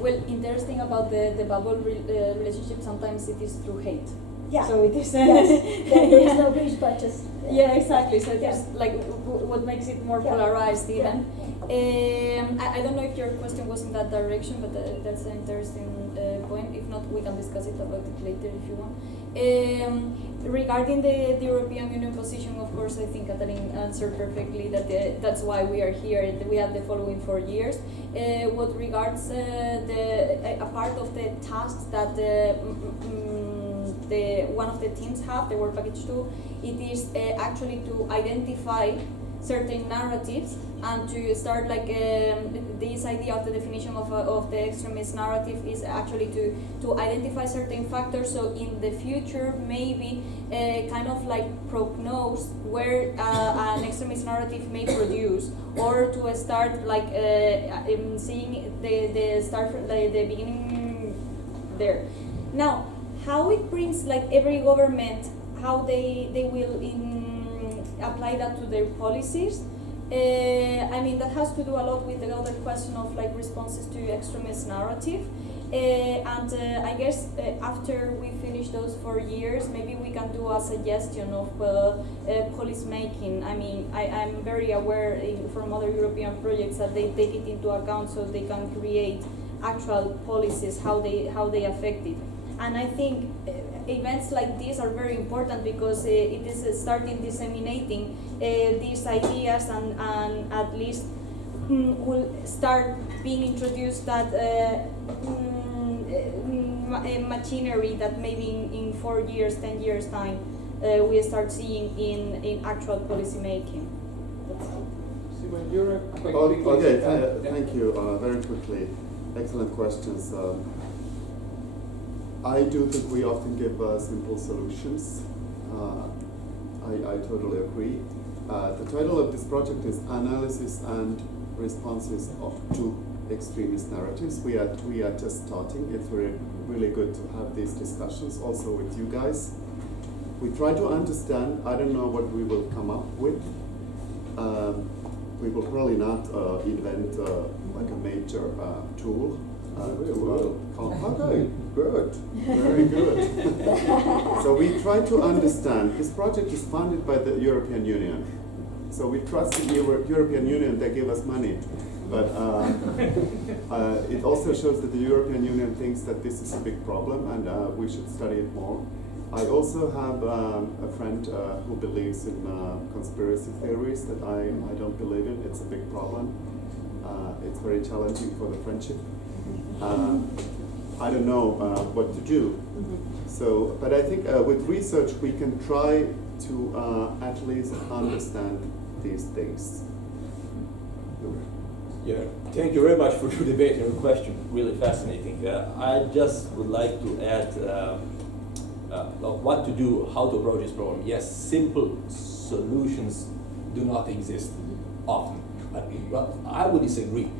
Well, interesting about the bubble relationship. Sometimes it is through hate. Yeah. So it is. Yes. There is no bridge, but just. Yeah, exactly. So there's what makes it more polarized even. I don't know if your question was in that direction, but that's an interesting point. If not, we can discuss it about it later if you want. Regarding the European Union position, of course, I think Katalin answered perfectly that that's why we are here. We have the following 4 years. What regards a part of the tasks that one of the teams have, the work package 2, it is actually to identify certain narratives and to start this idea of the definition of the extremist narrative is actually to identify certain factors, so in the future maybe kind of prognose where an extremist narrative may produce, or to start seeing the start from the beginning there. Now, how it brings every government, how they will apply that to their policies. That has to do a lot with the other question of responses to extremist narrative. And I guess after we finish those 4 years, maybe we can do a suggestion of policy making. I'm very aware from other European projects that they take it into account so they can create actual policies, how they affect it. And I think events like these are very important because it is starting disseminating these ideas, and at least will start being introduced that machinery that maybe in 4 years, 10 years time, we start seeing in actual policy making. Thank you. Very quickly, excellent questions. I do think we often give simple solutions. I totally agree. The title of this project is Analysis and Responses to Extremist Narratives. We are just starting. It's really good to have these discussions also with you guys. We try to understand. I don't know what we will come up with. We will probably not invent a major tool. Okay, good, very good. So we try to understand. This project is funded by the European Union. So we trust the European Union, they give us money. But it also shows that the European Union thinks that this is a big problem and we should study it more. I also have a friend who believes in conspiracy theories that I don't believe in. It's a big problem. It's very challenging for the friendship. I don't know what to do. So, but I think with research we can try to at least understand these things. Yeah, thank you very much for your debate and your question. Really fascinating. I just would like to add what to do, how to approach this problem. Yes, simple solutions do not exist often. But I would disagree.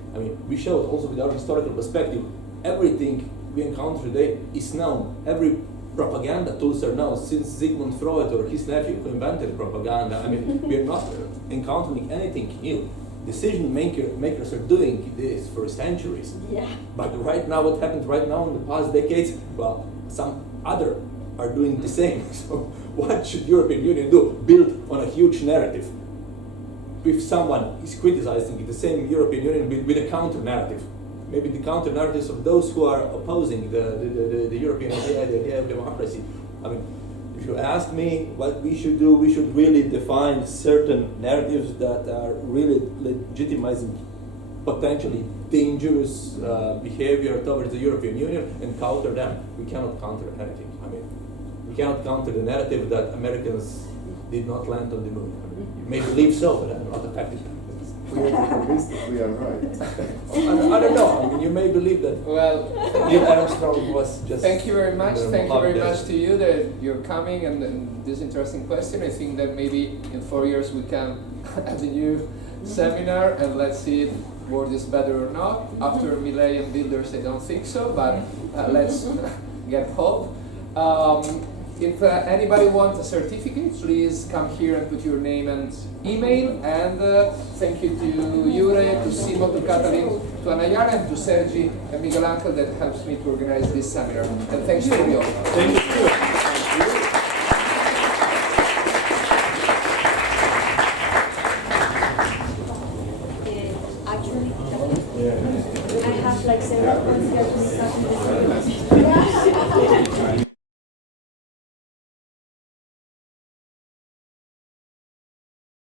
We showed also with our historical perspective, everything we encounter today is known. Every propaganda tools are now, since Sigmund Freud or his nephew who invented propaganda. I mean, we're not encountering anything new. Decision makers are doing this for centuries. Yeah. But right now, what happened right now in the past decades, well, some other are doing the same. So what should European Union do? Build on a huge narrative. If someone is criticizing the same European Union with a counter-narrative, maybe the counter-narratives of those who are opposing the European idea, the idea of democracy. I mean, if you ask me what we should do, we should really define certain narratives that are really legitimizing potentially dangerous behavior towards the European Union and counter them. We cannot counter anything. I mean, we cannot counter the narrative that Americans did not land on the moon. You may believe so, but I'm not affected. We are convinced that we are right. I don't know. I mean, you may believe that. Well, Neil Armstrong was just. thank you very much. Thank you very much there. to you that you're coming and this interesting question. I think that maybe in 4 years we can have a new seminar and let's see if word is better or not. After Millennium Builders, I don't think so, but let's get hope. If anybody wants a certificate, please come here and put your name and email. And thank you to Jure, to Simo, to Katalin, to Anayara, and to Sergi and Miguel Angel that helps me to organize this seminar. And thanks to you all. Thank you. Actually, I have like several points here.